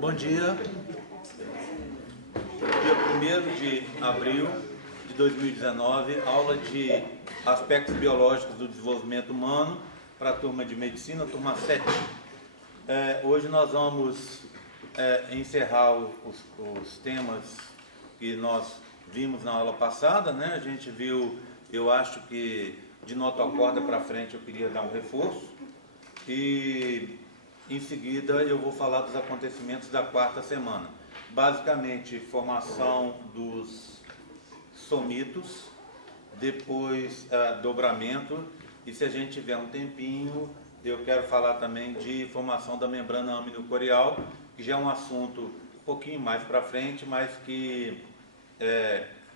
Bom dia. Dia 1º de abril de 2019, aula de aspectos biológicos do desenvolvimento humano para a turma de medicina, turma 7. Hoje nós vamos encerrar os temas que nós vimos na aula passada, né? A gente viu, eu acho que de notocorda para frente eu queria dar um reforço e em seguida eu vou falar dos acontecimentos da quarta semana. Basicamente, formação dos somitos, depois dobramento, e se a gente tiver um tempinho, eu quero falar também de formação da membrana aminocoreal, que já é um assunto um pouquinho mais para frente, mas que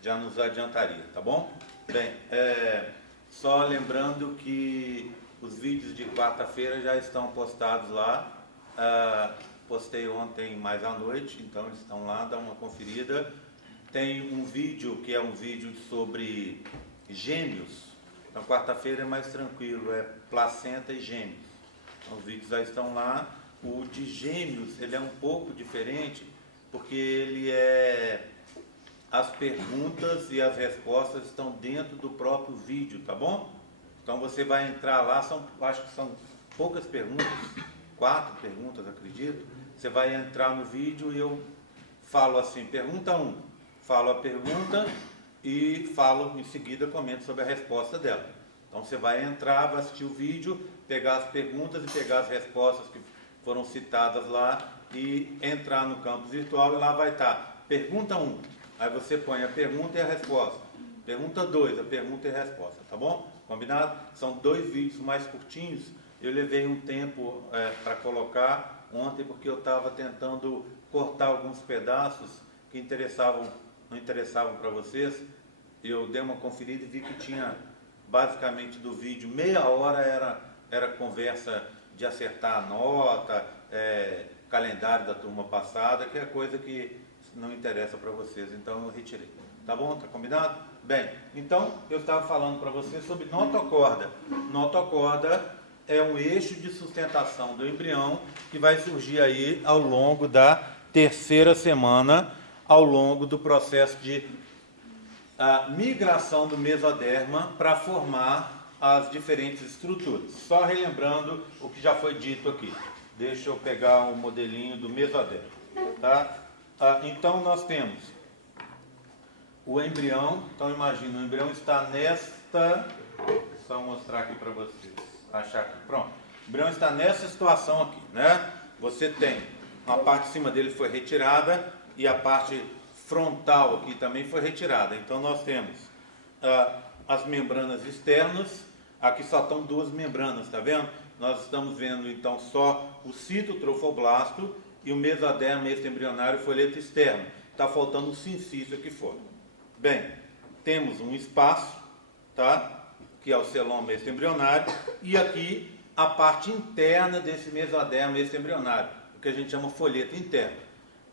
já nos adiantaria, tá bom? Bem, só lembrando que os vídeos de quarta-feira já estão postados lá. Postei ontem mais à noite, então eles estão lá, dá uma conferida. Tem um vídeo que é um vídeo sobre gêmeos. Então quarta-feira é mais tranquilo, é placenta e gêmeos. Então, os vídeos já estão lá. O de gêmeos, ele é um pouco diferente, porque ele as perguntas e as respostas estão dentro do próprio vídeo, tá bom? Então você vai entrar lá, acho que são poucas perguntas, 4 perguntas, acredito. Você vai entrar no vídeo e eu falo assim, pergunta 1, falo a pergunta e falo em seguida, comento sobre a resposta dela. Então você vai entrar, vai assistir o vídeo, pegar as perguntas e pegar as respostas que foram citadas lá e entrar no campo virtual e lá vai estar pergunta 1, aí você põe a pergunta e a resposta. Pergunta 2, a pergunta e a resposta, tá bom? Combinado? São 2 vídeos mais curtinhos. Eu levei um tempo para colocar ontem, porque eu estava tentando cortar alguns pedaços que não interessavam para vocês. Eu dei uma conferida e vi que tinha, basicamente, do vídeo, meia hora era conversa de acertar a nota, calendário da turma passada, que é coisa que não interessa para vocês, então eu retirei. Tá bom? Tá combinado? Bem, então eu estava falando para vocês sobre notocorda. Notocorda é um eixo de sustentação do embrião que vai surgir aí ao longo da terceira semana, ao longo do processo de migração do mesoderma para formar as diferentes estruturas. Só relembrando o que já foi dito aqui. Deixa eu pegar o modelinho do mesoderma. Tá? Então nós temos o embrião. Então imagina, o embrião está nesta... Só mostrar aqui para vocês. Achar aqui, pronto. O embrião está nessa situação aqui, né? Você tem uma parte de cima dele foi retirada e a parte frontal aqui também foi retirada. Então nós temos as membranas externas. Aqui só estão 2 membranas, tá vendo? Nós estamos vendo então só o citotrofoblasto e o mesoderma extraembrionário folheto externo. Está faltando o sincício aqui fora. Bem, temos um espaço, tá? Que é o celoma extraembrionário, e aqui a parte interna desse mesoderma extraembrionário, o que a gente chama folheto interno.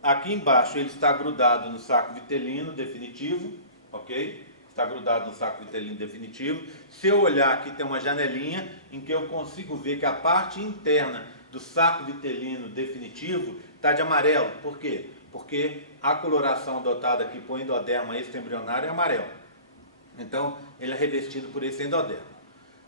Aqui embaixo ele está grudado no saco vitelino definitivo, ok? Está grudado no saco vitelino definitivo. Se eu olhar aqui tem uma janelinha em que eu consigo ver que a parte interna do saco vitelino definitivo está de amarelo. Por quê? Porque a coloração adotada aqui para o endoderma extraembrionário é amarelo. Então, ele é revestido por esse endoderma.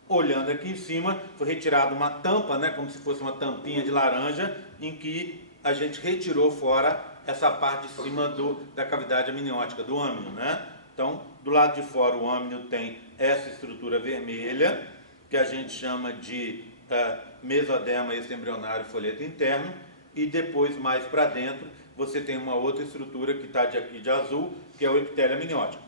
Olhando aqui em cima, foi retirada uma tampa, né, como se fosse uma tampinha de laranja, em que a gente retirou fora essa parte de cima da cavidade amniótica, do âmino, né? Então, do lado de fora, o âmino tem essa estrutura vermelha, que a gente chama de mesoderma extraembrionário folheto interno, e depois, mais para dentro, você tem uma outra estrutura que está aqui de azul, que é o epitélio amniótico.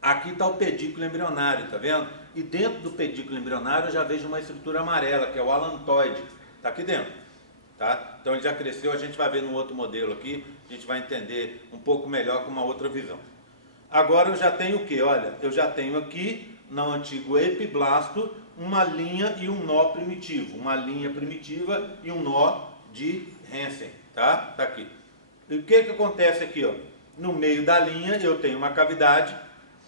Aqui está o pedículo embrionário, tá vendo? E dentro do pedículo embrionário eu já vejo uma estrutura amarela, que é o alantoide. Está aqui dentro. Tá? Então ele já cresceu, a gente vai ver no outro modelo aqui, a gente vai entender um pouco melhor com uma outra visão. Agora eu já tenho o que? Olha, eu já tenho aqui, no antigo epiblasto, uma linha e um nó primitivo. Uma linha primitiva e um nó de Hansen. Tá? Tá aqui. E o que acontece aqui? Ó? No meio da linha eu tenho uma cavidade,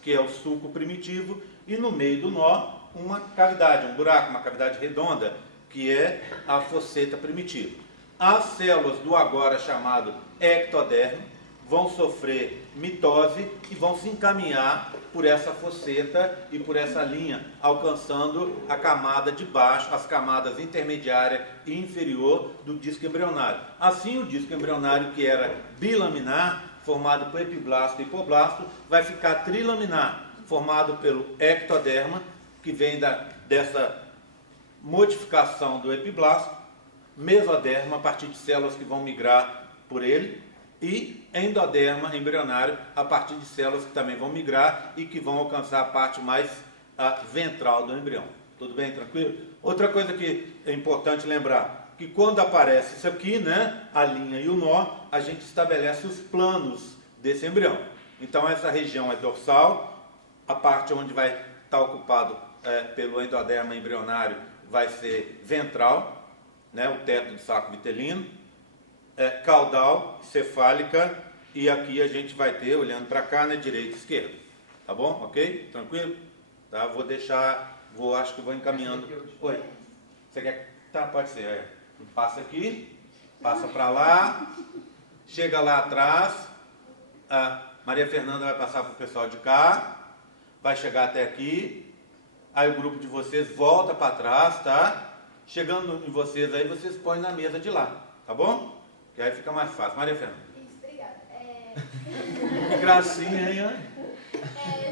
que é o sulco primitivo, e no meio do nó uma cavidade, um buraco, uma cavidade redonda, que é a fosseta primitiva. as células do agora chamado ectodermo vão sofrer mitose e vão se encaminhar por essa fosseta e por essa linha, alcançando a camada de baixo, as camadas intermediária e inferior do disco embrionário. Assim, o disco embrionário, que era bilaminar, formado por epiblasto e hipoblasto, vai ficar trilaminar, formado pelo ectoderma, que vem dessa modificação do epiblasto, mesoderma, a partir de células que vão migrar por ele, e endoderma embrionário, a partir de células que também vão migrar e que vão alcançar a parte mais ventral do embrião. Tudo bem, tranquilo? Outra coisa que é importante lembrar, que quando aparece isso aqui, né, a linha e o nó, a gente estabelece os planos desse embrião. Então essa região é dorsal, a parte onde vai estar ocupado pelo endoderma embrionário vai ser ventral, né, o teto do saco vitelino, caudal, cefálica, e aqui a gente vai ter, olhando para cá, né, direita e esquerda. Tá bom? Ok? Tranquilo? Tá? Acho que vou encaminhando. Oi? Você quer? Tá, pode ser. Passa aqui, passa para lá, chega lá atrás, a Maria Fernanda vai passar para o pessoal de cá, vai chegar até aqui, aí o grupo de vocês volta para trás, tá? Chegando em vocês aí, vocês põem na mesa de lá, tá bom? Que aí fica mais fácil. Maria Fernanda. Isso, obrigada. Gracinha, hein?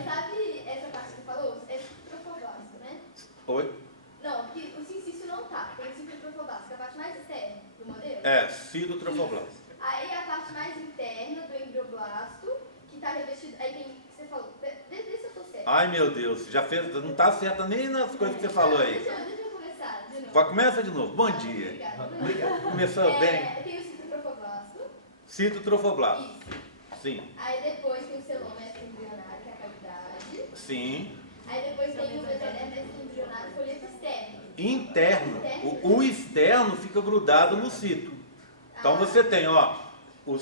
Sabe essa parte que você falou? É trofoblasto, né? Oi? Não, que o sincício não tá. Tem o citotrofoblasto, que é a parte mais externa do modelo. Citotrofoblasto. Aí a parte mais interna do embrioblasto, que está revestido. Aí tem o que você falou. Desde se eu tô certo. Ai, meu Deus, já fez, não está certa nem nas coisas que você falou aí. Deixa eu começar de novo. Começa de novo. Bom dia. Obrigada. Começou bem. Tem o citotrofoblasto. Citotrofoblasto. Isso. Sim. Aí depois tem o celômetro embrionário, que é a cavidade. Sim. Aí depois tem o mesodermo embrionário, folheto externo. Interno. O externo fica grudado no cito. Então você tem, ó, o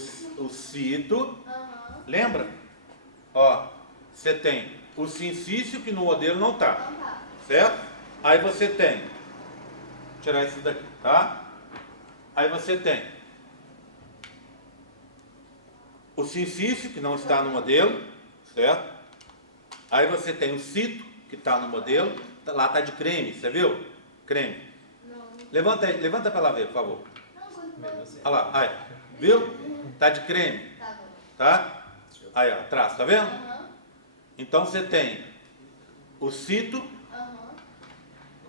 cito. Lembra? Ó, você tem o sincício, que no modelo não está. Certo? Aí você tem, vou tirar isso daqui, tá? Aí você tem o sincício, que não está no modelo, certo? Aí você tem o cito, que está no modelo, lá está de creme, você viu? Creme. Não. Levanta para lá ver, por favor. Não, Olha lá, aí, viu? Está de creme, tá bom. tá? Aí, ó, atrás, tá vendo? Então você tem o cito,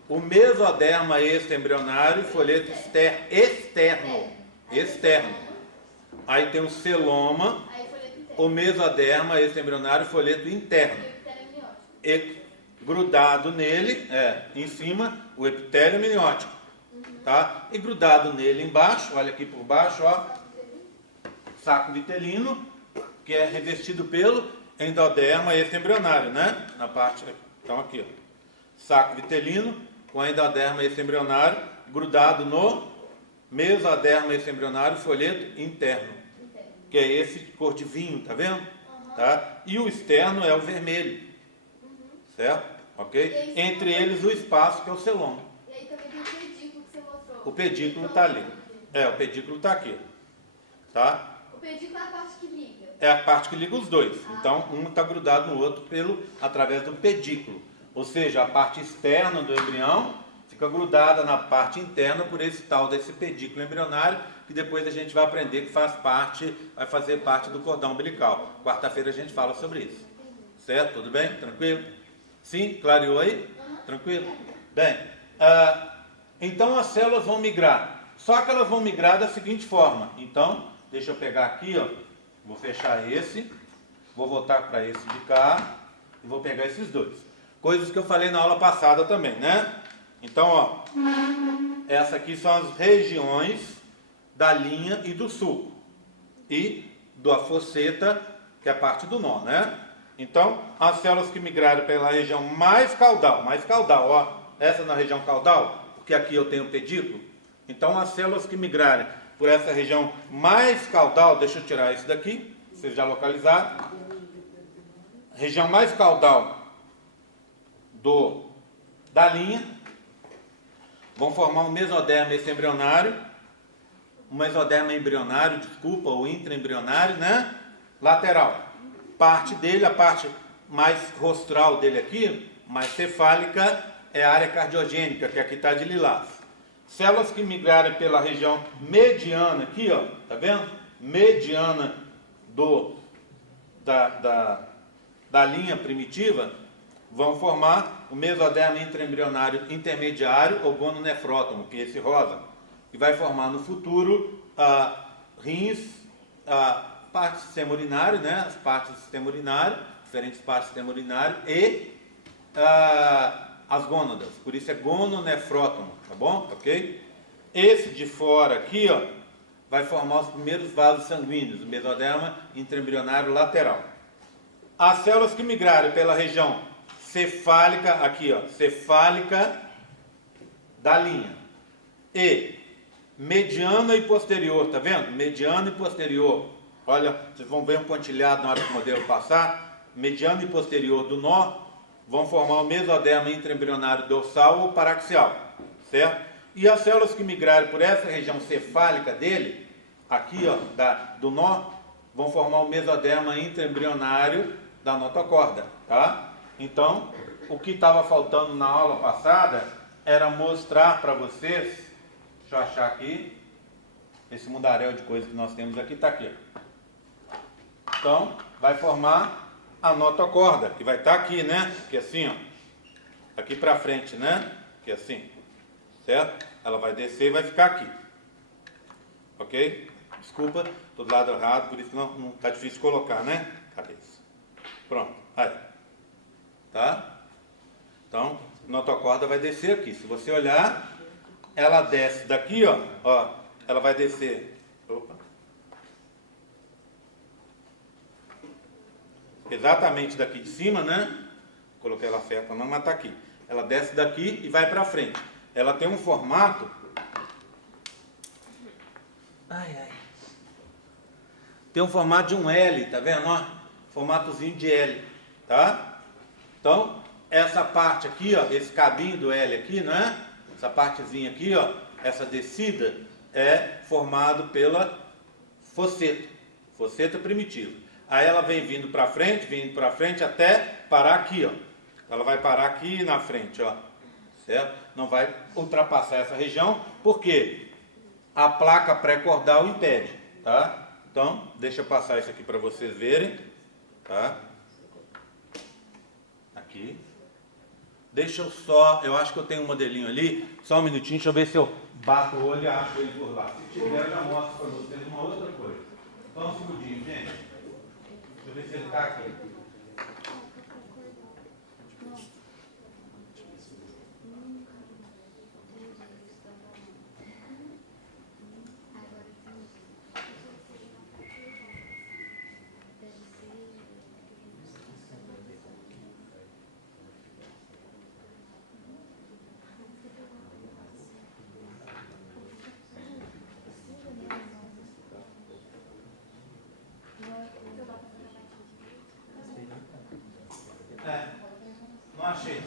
o mesoderma extraembrionário, folheto externo. Aí tem o celoma, Aí folheto interno. o mesoderma extraembrionário, folheto interno. E o epitélio amniótico. Grudado nele, em cima, o epitélio amniótico, tá? E grudado nele embaixo, olha aqui por baixo, ó, saco vitelino, que é revestido pelo endoderma extraembrionário, né? Na parte, então aqui, ó, saco vitelino com endoderma extraembrionário grudado no mesoderma extraembrionário, folheto interno, que é esse de cor de vinho, tá vendo? Tá? E o externo é o vermelho, certo? Ok? Entre eles o espaço, que é o celoma. E aí também tem o pedículo que você mostrou. O pedículo está ali. O pedículo está aqui, tá? O pedículo é a parte que liga. É a parte que liga os dois. Então, um está grudado no outro através do pedículo. Ou seja, a parte externa do embrião fica grudada na parte interna por esse tal desse pedículo embrionário, que depois a gente vai aprender que vai fazer parte do cordão umbilical. Quarta-feira a gente fala sobre isso. Certo? Tudo bem? Tranquilo? Sim? Clareou aí? Tranquilo? Bem, então as células vão migrar. Só que elas vão migrar da seguinte forma. Então, deixa eu pegar aqui, ó. Vou fechar esse. Vou voltar para esse de cá. E vou pegar esses dois. Coisas que eu falei na aula passada também, né? Então, ó. Essa aqui são as regiões da linha e do sulco. E da fosseta, que é a parte do nó, né? Então, as células que migraram pela região mais caudal, ó. Essa na região caudal, porque aqui eu tenho o pedículo. Então, as células que migrarem por essa região mais caudal, deixa eu tirar isso daqui, vocês já localizaram. Região mais caudal da linha, vão formar um mesoderma extraembrionário, um mesoderma embrionário, desculpa, ou intraembrionário, né? Lateral. Parte dele, a parte mais rostral dele aqui, mais cefálica, é a área cardiogênica, que aqui está de lilás. Células que migrarem pela região mediana aqui, ó, tá vendo? Mediana da linha primitiva, vão formar o mesoderma intraembrionário intermediário ou gononefrótomo, que é esse rosa, que vai formar no futuro rins, parte do sistema urinário, né? As partes do sistema urinário, diferentes partes do sistema urinário e as gônadas, por isso é gononefrótomo, tá bom? Ok? Esse de fora aqui, ó, vai formar os primeiros vasos sanguíneos, o mesoderma intraembrionário lateral. As células que migrarem pela região cefálica, aqui ó, cefálica da linha, e mediana e posterior, tá vendo? Mediana e posterior, olha, vocês vão ver um pontilhado na hora que o modelo passar, mediana e posterior do nó, vão formar o mesoderma intraembrionário dorsal ou paraxial, certo? E as células que migrarem por essa região cefálica dele, aqui ó, do nó, vão formar o mesoderma intraembrionário da notocorda, tá? Então, o que estava faltando na aula passada era mostrar para vocês, deixa eu achar aqui, esse mundaréu de coisas que nós temos aqui, está aqui. Então, vai formar a notocorda, que vai estar aqui, né? Que é assim, ó, aqui para frente, né? Que é assim, certo? Ela vai descer e vai ficar aqui, ok? Desculpa, estou do lado errado, por isso não está difícil de colocar, né? Cabeça. Pronto, aí, tá? Então, notocorda vai descer aqui. Se você olhar, ela desce daqui, ó, ela vai descer. Opa. Exatamente daqui de cima, né? Coloquei ela certa não, mas tá aqui. Ela desce daqui e vai para frente. Ela tem um formato. Tem um formato de um L, tá vendo? Ó, formatozinho de L, tá? Então, essa parte aqui, ó, esse cabinho do L aqui, né? Essa partezinha aqui, ó, essa descida é formado pela fosseta primitiva. Aí ela vem vindo para frente até parar aqui, ó. Ela vai parar aqui na frente, ó. Certo? Não vai ultrapassar essa região, porque a placa pré-cordal impede, tá? Então, deixa eu passar isso aqui para vocês verem, tá? Aqui. Deixa eu só, eu acho que eu tenho um modelinho ali, só um minutinho, deixa eu ver se eu bato o olho e acho ele por lá. Se tiver, eu já mostro para vocês uma outra coisa. Só um segundinho, gente. Deixa eu ver se ele está aqui. Não achei.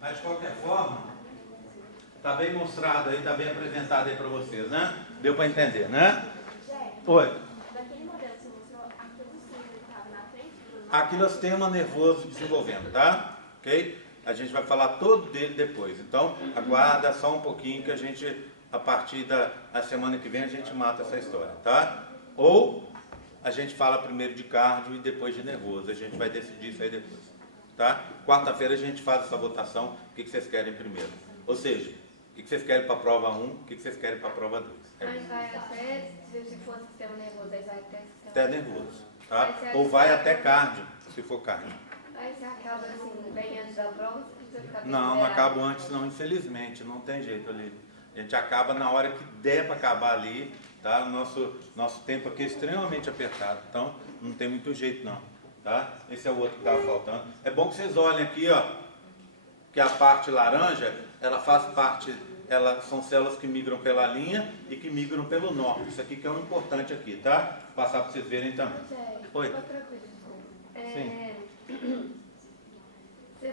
Mas de qualquer forma, está bem mostrado aí, está bem apresentado aí para vocês, né? Deu para entender, né? Oi. Daquele modelo que você mostrou, aquele símbolo que estava na frente? Aquilo é o sistema nervoso desenvolvendo, tá? Ok? A gente vai falar todo dele depois. Então, aguarda só um pouquinho que a gente, a partir da semana que vem, a gente mata essa história, tá? Ou a gente fala primeiro de cardio e depois de nervoso. A gente vai decidir isso aí depois, tá? Quarta-feira a gente faz essa votação, o que vocês querem primeiro. Ou seja, o que vocês querem para a prova 1, o que vocês querem para a prova 2. Mas vai até, se for sistema nervoso, aí vai até sistema Até nervoso, tá? Ou vai até cardio, se for cardio. Aí você acaba assim, bem antes da prova, você precisa ficar bem Não, não liberado. acabo antes não, infelizmente, não tem jeito ali. A gente acaba na hora que der para acabar ali, tá? O nosso tempo aqui é extremamente apertado, então não tem muito jeito não, tá? Esse é o outro que estava faltando. É bom que vocês olhem aqui, ó, que a parte laranja, ela faz parte, são células que migram pela linha e que migram pelo nó. Isso aqui que é o importante aqui, tá? Vou passar para vocês verem também. Oi. Outra coisa, desculpa. Sim.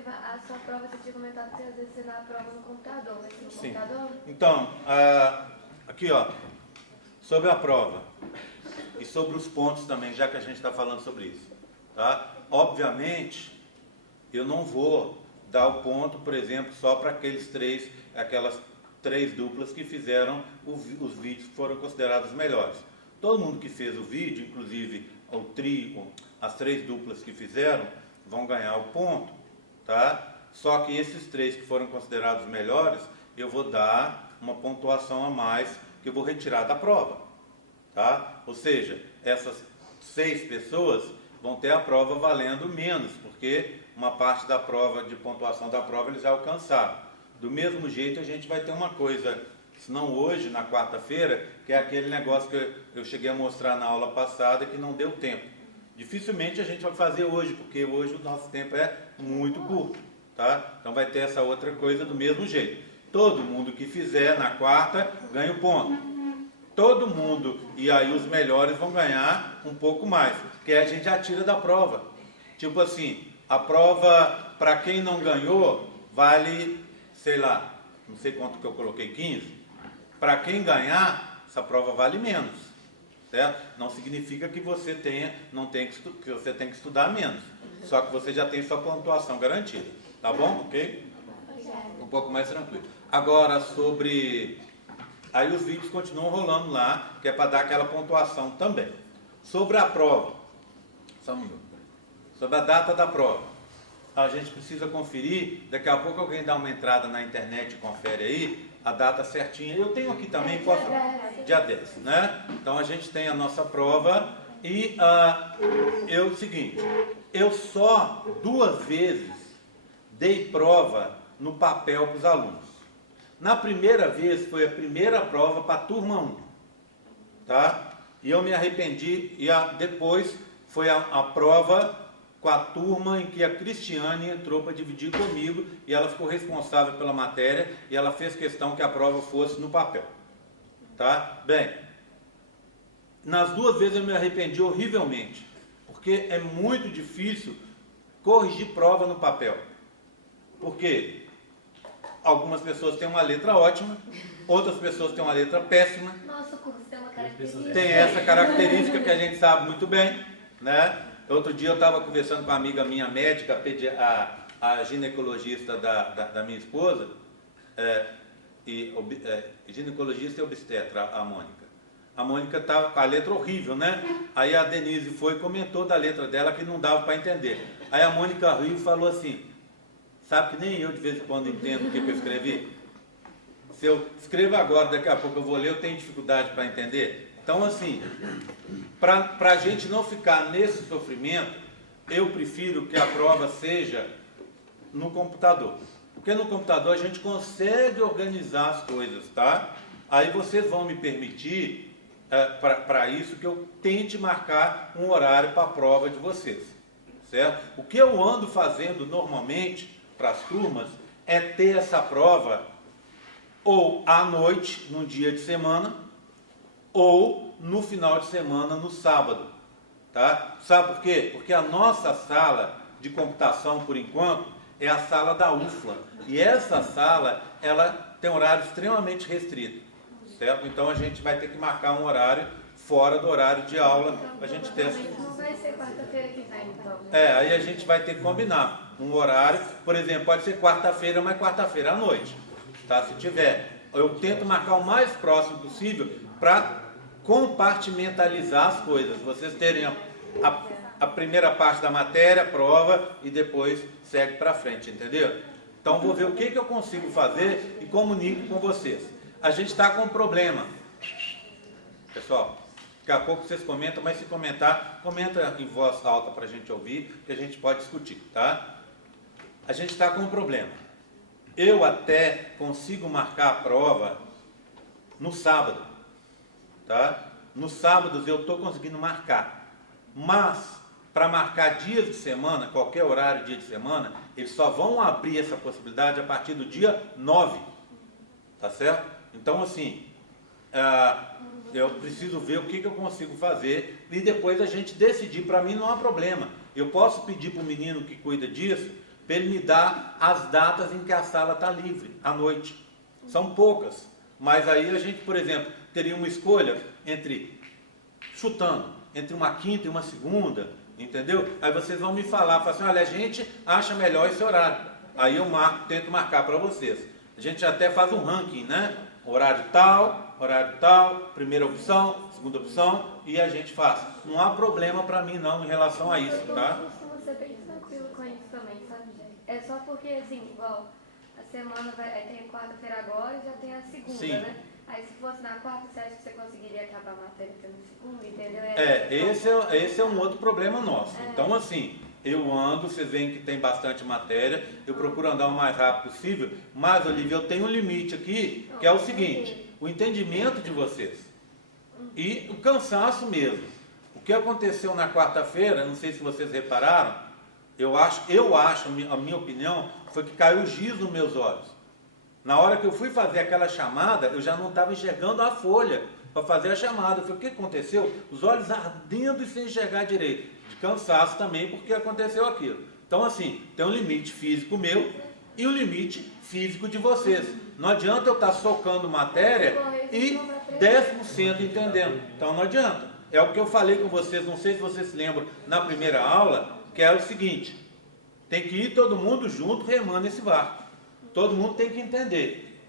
A sua prova, você tinha comentado que às vezes você dá a prova no computador, vai ser no Sim. computador? Então, aqui ó, sobre a prova e sobre os pontos também, já que a gente está falando sobre isso, tá? Obviamente, eu não vou dar o ponto, por exemplo, só para aquelas três duplas que fizeram os vídeos que foram considerados melhores. Todo mundo que fez o vídeo, inclusive o trio, as três duplas que fizeram, vão ganhar o ponto, tá? Só que esses três que foram considerados melhores, eu vou dar uma pontuação a mais que eu vou retirar da prova, tá? Ou seja, essas 6 pessoas vão ter a prova valendo menos, porque uma parte da prova, de pontuação da prova, eles já alcançaram. Do mesmo jeito, a gente vai ter uma coisa, se não hoje, na quarta-feira, que é aquele negócio que eu cheguei a mostrar na aula passada, que não deu tempo. Dificilmente a gente vai fazer hoje, porque hoje o nosso tempo é muito curto, tá? Então vai ter essa outra coisa do mesmo jeito. Todo mundo que fizer na quarta ganha o ponto. Todo mundo, e aí os melhores vão ganhar um pouco mais, porque a gente já tira da prova. Tipo assim, a prova, para quem não ganhou, vale, sei lá, não sei quanto que eu coloquei, 15. Para quem ganhar, essa prova vale menos, certo? Não significa que você que você tem que estudar menos, só que você já tem sua pontuação garantida, tá bom? Ok? Um pouco mais tranquilo. Agora, aí os vídeos continuam rolando lá, que é para dar aquela pontuação também. Sobre a prova, só um minuto. Sobre a data da prova, a gente precisa conferir, daqui a pouco alguém dá uma entrada na internet e confere aí, a data certinha. Eu tenho aqui também, dia 10, né? Então a gente tem a nossa prova e o seguinte, eu só 2 vezes dei prova no papel para os alunos. Na primeira vez foi a primeira prova para a turma 1, tá? E eu me arrependi, e depois foi a prova com a turma em que a Cristiane entrou para dividir comigo, e ela ficou responsável pela matéria, e ela fez questão que a prova fosse no papel, tá? Bem, nas 2 vezes eu me arrependi horrivelmente, porque é muito difícil corrigir prova no papel. Por quê? Algumas pessoas têm uma letra ótima, outras pessoas têm uma letra péssima. Nossa, o curso tem uma característica. Tem essa característica que a gente sabe muito bem, né? Outro dia eu estava conversando com uma amiga minha médica, a ginecologista da minha esposa, ginecologista e obstetra, a Mônica. A Mônica estava com a letra horrível, né? Aí a Denise foi e comentou da letra dela que não dava para entender. Aí a Mônica riu e falou assim: sabe que nem eu de vez em quando entendo o que eu escrevi? Se eu escrevo agora, daqui a pouco eu vou ler, eu tenho dificuldade para entender. Então, assim, para a gente não ficar nesse sofrimento, eu prefiro que a prova seja no computador. Porque no computador a gente consegue organizar as coisas, tá? Aí vocês vão me permitir, para isso, que eu tente marcar um horário para a prova de vocês, certo? O que eu ando fazendo normalmente para as turmas é ter essa prova ou à noite, num dia de semana, ou no final de semana, no sábado, tá? Sabe por quê? Porque a nossa sala de computação, por enquanto, é a sala da UFLA, e essa sala, ela tem horário extremamente restrito, certo? Então a gente vai ter que marcar um horário fora do horário de aula, a gente ter essa... Não vai ser quarta-feira que vem, então, né? Aí a gente vai ter que combinar um horário, por exemplo, pode ser quarta-feira, mas quarta-feira à noite, tá? Se tiver, eu tento marcar o mais próximo possível para compartimentalizar as coisas, vocês terem a primeira parte da matéria, prova, e depois segue para frente, entendeu? Então vou ver o que eu consigo fazer e comunico com vocês. A gente está com um problema, pessoal. Daqui a pouco vocês comentam, mas se comentar, comenta em voz alta para a gente ouvir, que a gente pode discutir, tá? A gente está com um problema. Eu até consigo marcar a prova no sábado, tá? Nos sábados eu estou conseguindo marcar, mas para marcar dias de semana, qualquer horário, dia de semana, eles só vão abrir essa possibilidade a partir do dia 9, tá certo? Então, assim, eu preciso ver o que eu consigo fazer e depois a gente decidir. Para mim não há problema, eu posso pedir para o menino que cuida disso, para ele me dar as datas em que a sala está livre, à noite. São poucas, mas aí a gente, por exemplo, teria uma escolha entre, chutando, entre uma quinta e uma segunda, entendeu? Aí vocês vão me falar assim, olha, a gente acha melhor esse horário. Aí eu tento marcar para vocês. A gente até faz um ranking, né? Horário tal, primeira opção, segunda opção, e a gente faz. Não há problema para mim não em relação a isso, tá? Eu costumo ser bem tranquilo com isso também, sabe, gente? É só porque, assim, igual, a semana tem a quarta-feira agora e já tem a segunda, Sim. Né? Aí se fosse na quarta, você acha que você conseguiria acabar a matéria tendo segunda, entendeu? Esse é um outro problema nosso. Então, assim, eu ando, vocês veem que tem bastante matéria, eu procuro andar o mais rápido possível, mas, Olivia, eu tenho um limite aqui, que é o seguinte, o entendimento de vocês e o cansaço mesmo. O que aconteceu na quarta-feira, não sei se vocês repararam, eu acho, a minha opinião, foi que caiu o giz nos meus olhos. Na hora que eu fui fazer aquela chamada, eu já não estava enxergando a folha para fazer a chamada. Eu falei, o que aconteceu? Os olhos ardendo e sem enxergar direito. De cansaço também, porque aconteceu aquilo. Então, assim, tem um limite físico meu e um limite físico de vocês. Não adianta eu estar socando matéria e 10% entendendo. Então, não adianta. É o que eu falei com vocês, não sei se vocês se lembram, na primeira aula, que é o seguinte, tem que ir todo mundo junto remando esse barco. Todo mundo tem que entender.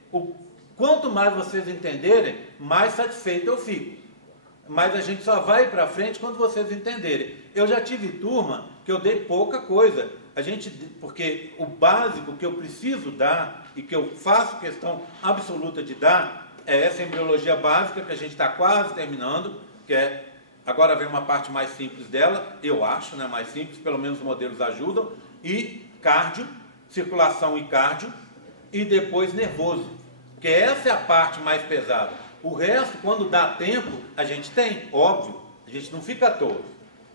Quanto mais vocês entenderem, mais satisfeito eu fico. Mas a gente só vai para frente quando vocês entenderem. Eu já tive turma que eu dei pouca coisa. Porque o básico que eu preciso dar e que eu faço questão absoluta de dar é essa embriologia básica que a gente está quase terminando, que é, agora vem uma parte mais simples dela, eu acho, né, mais simples, pelo menos os modelos ajudam, e cardio, circulação e cardio, e depois nervoso, porque essa é a parte mais pesada. O resto, quando dá tempo, a gente tem, óbvio, a gente não fica à toa,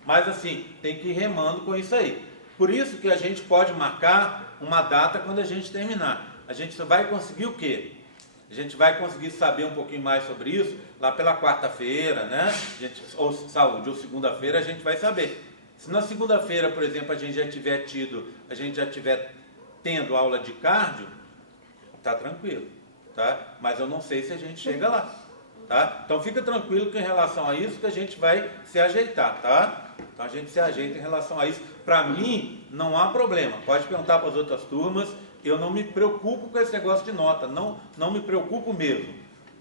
mas assim, tem que ir remando com isso aí. Por isso que a gente pode marcar uma data quando a gente terminar. A gente só vai conseguir o quê? A gente vai conseguir saber um pouquinho mais sobre isso lá pela quarta-feira, né? Ou saúde, ou segunda-feira a gente vai saber. Se na segunda-feira, por exemplo, a gente já tiver tendo aula de cardio, tá tranquilo, tá? Mas eu não sei se a gente chega lá, tá? Então fica tranquilo que em relação a isso que a gente vai se ajeitar, tá? Então a gente se ajeita em relação a isso. Para mim, não há problema. Pode perguntar para as outras turmas. Eu não me preocupo com esse negócio de nota. Não me preocupo mesmo.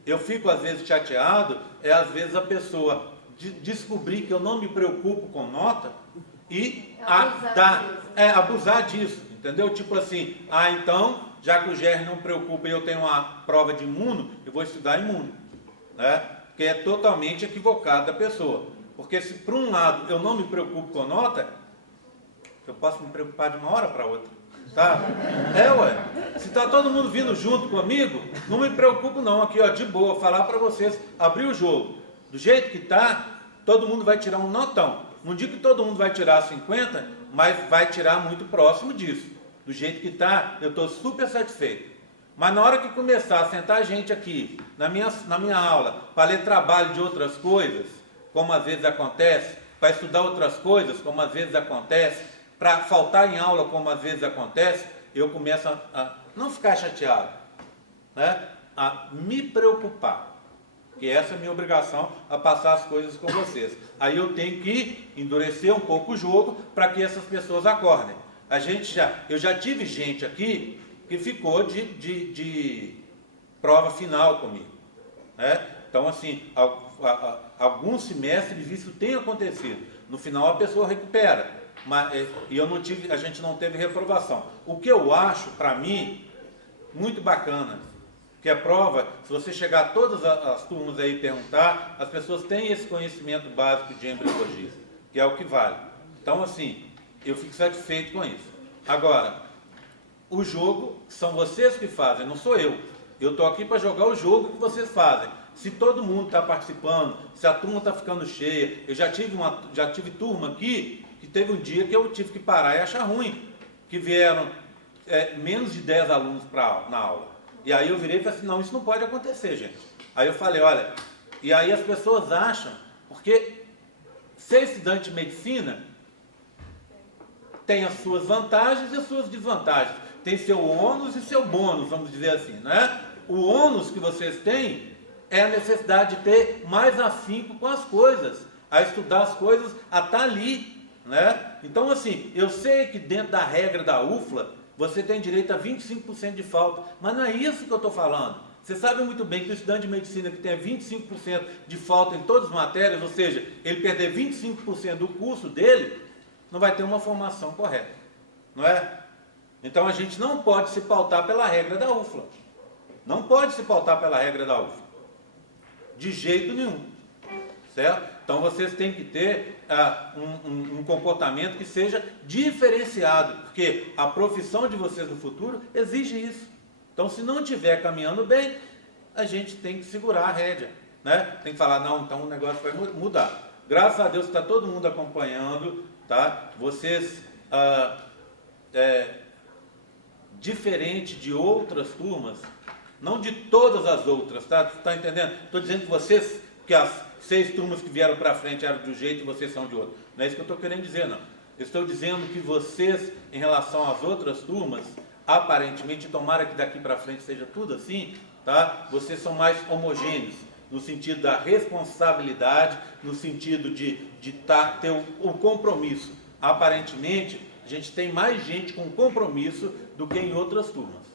Eu fico às vezes chateado, às vezes a pessoa descobrir que eu não me preocupo com nota e abusar disso, entendeu? Tipo assim, então, já que o GR não preocupa e eu tenho uma prova de imuno, eu vou estudar imuno, né? Que é totalmente equivocado da pessoa. Porque se por um lado eu não me preocupo com nota, eu posso me preocupar de uma hora para outra, tá? Se está todo mundo vindo junto comigo, não me preocupo não, aqui ó, de boa, falar para vocês, abrir o jogo, do jeito que está, todo mundo vai tirar um notão. Não digo que todo mundo vai tirar 50, mas vai tirar muito próximo disso. Do jeito que está, eu estou super satisfeito. Mas na hora que começar a sentar gente aqui, na minha aula, para ler trabalho de outras coisas, como às vezes acontece, para estudar outras coisas, como às vezes acontece, para faltar em aula, como às vezes acontece, eu começo a não ficar chateado, né? A me preocupar, que essa é a minha obrigação, a passar as coisas com vocês. Aí eu tenho que endurecer um pouco o jogo para que essas pessoas acordem. Eu já tive gente aqui que ficou de prova final comigo, né? Então assim, alguns semestres isso tem acontecido. No final a pessoa recupera, mas a gente não teve reprovação. O que eu acho, para mim, muito bacana, que a prova, se você chegar a todas as turmas aí e perguntar, as pessoas têm esse conhecimento básico de embriologia, que é o que vale. Então assim, eu fico satisfeito com isso. Agora, o jogo são vocês que fazem, não sou eu. Eu estou aqui para jogar o jogo que vocês fazem. Se todo mundo está participando, se a turma está ficando cheia, eu já tive turma aqui que teve um dia que eu tive que parar e achar ruim, que vieram menos de 10 alunos na aula. E aí eu virei e falei assim, não, isso não pode acontecer, gente. Aí eu falei, olha, e aí as pessoas acham, porque ser estudante de medicina tem as suas vantagens e as suas desvantagens. Tem seu ônus e seu bônus, vamos dizer assim, né? O ônus que vocês têm é a necessidade de ter mais afinco com as coisas, a estudar as coisas, a estar ali, né? Então, assim, eu sei que dentro da regra da UFLA, você tem direito a 25% de falta, mas não é isso que eu estou falando. Você sabe muito bem que o estudante de medicina que tem 25% de falta em todas as matérias, ou seja, ele perder 25% do curso dele, não vai ter uma formação correta, não é? Então a gente não pode se pautar pela regra da UFLA. Não pode se pautar pela regra da UFLA. De jeito nenhum. Certo? Então vocês têm que ter um comportamento que seja diferenciado, porque a profissão de vocês no futuro exige isso. Então, se não estiver caminhando bem, a gente tem que segurar a rédea, né? Tem que falar, não, então o negócio vai mudar. Graças a Deus está todo mundo acompanhando, tá? Vocês, diferente de outras turmas, não de todas as outras, tá? Tá entendendo? Estou dizendo que vocês, que as 6 turmas que vieram para frente eram de um jeito e vocês são de outro. Não é isso que eu estou querendo dizer, não. Eu estou dizendo que vocês, em relação às outras turmas, aparentemente, tomara que daqui para frente seja tudo assim, tá? Vocês são mais homogêneos, no sentido da responsabilidade, no sentido de ter o compromisso. Aparentemente, a gente tem mais gente com compromisso do que em outras turmas.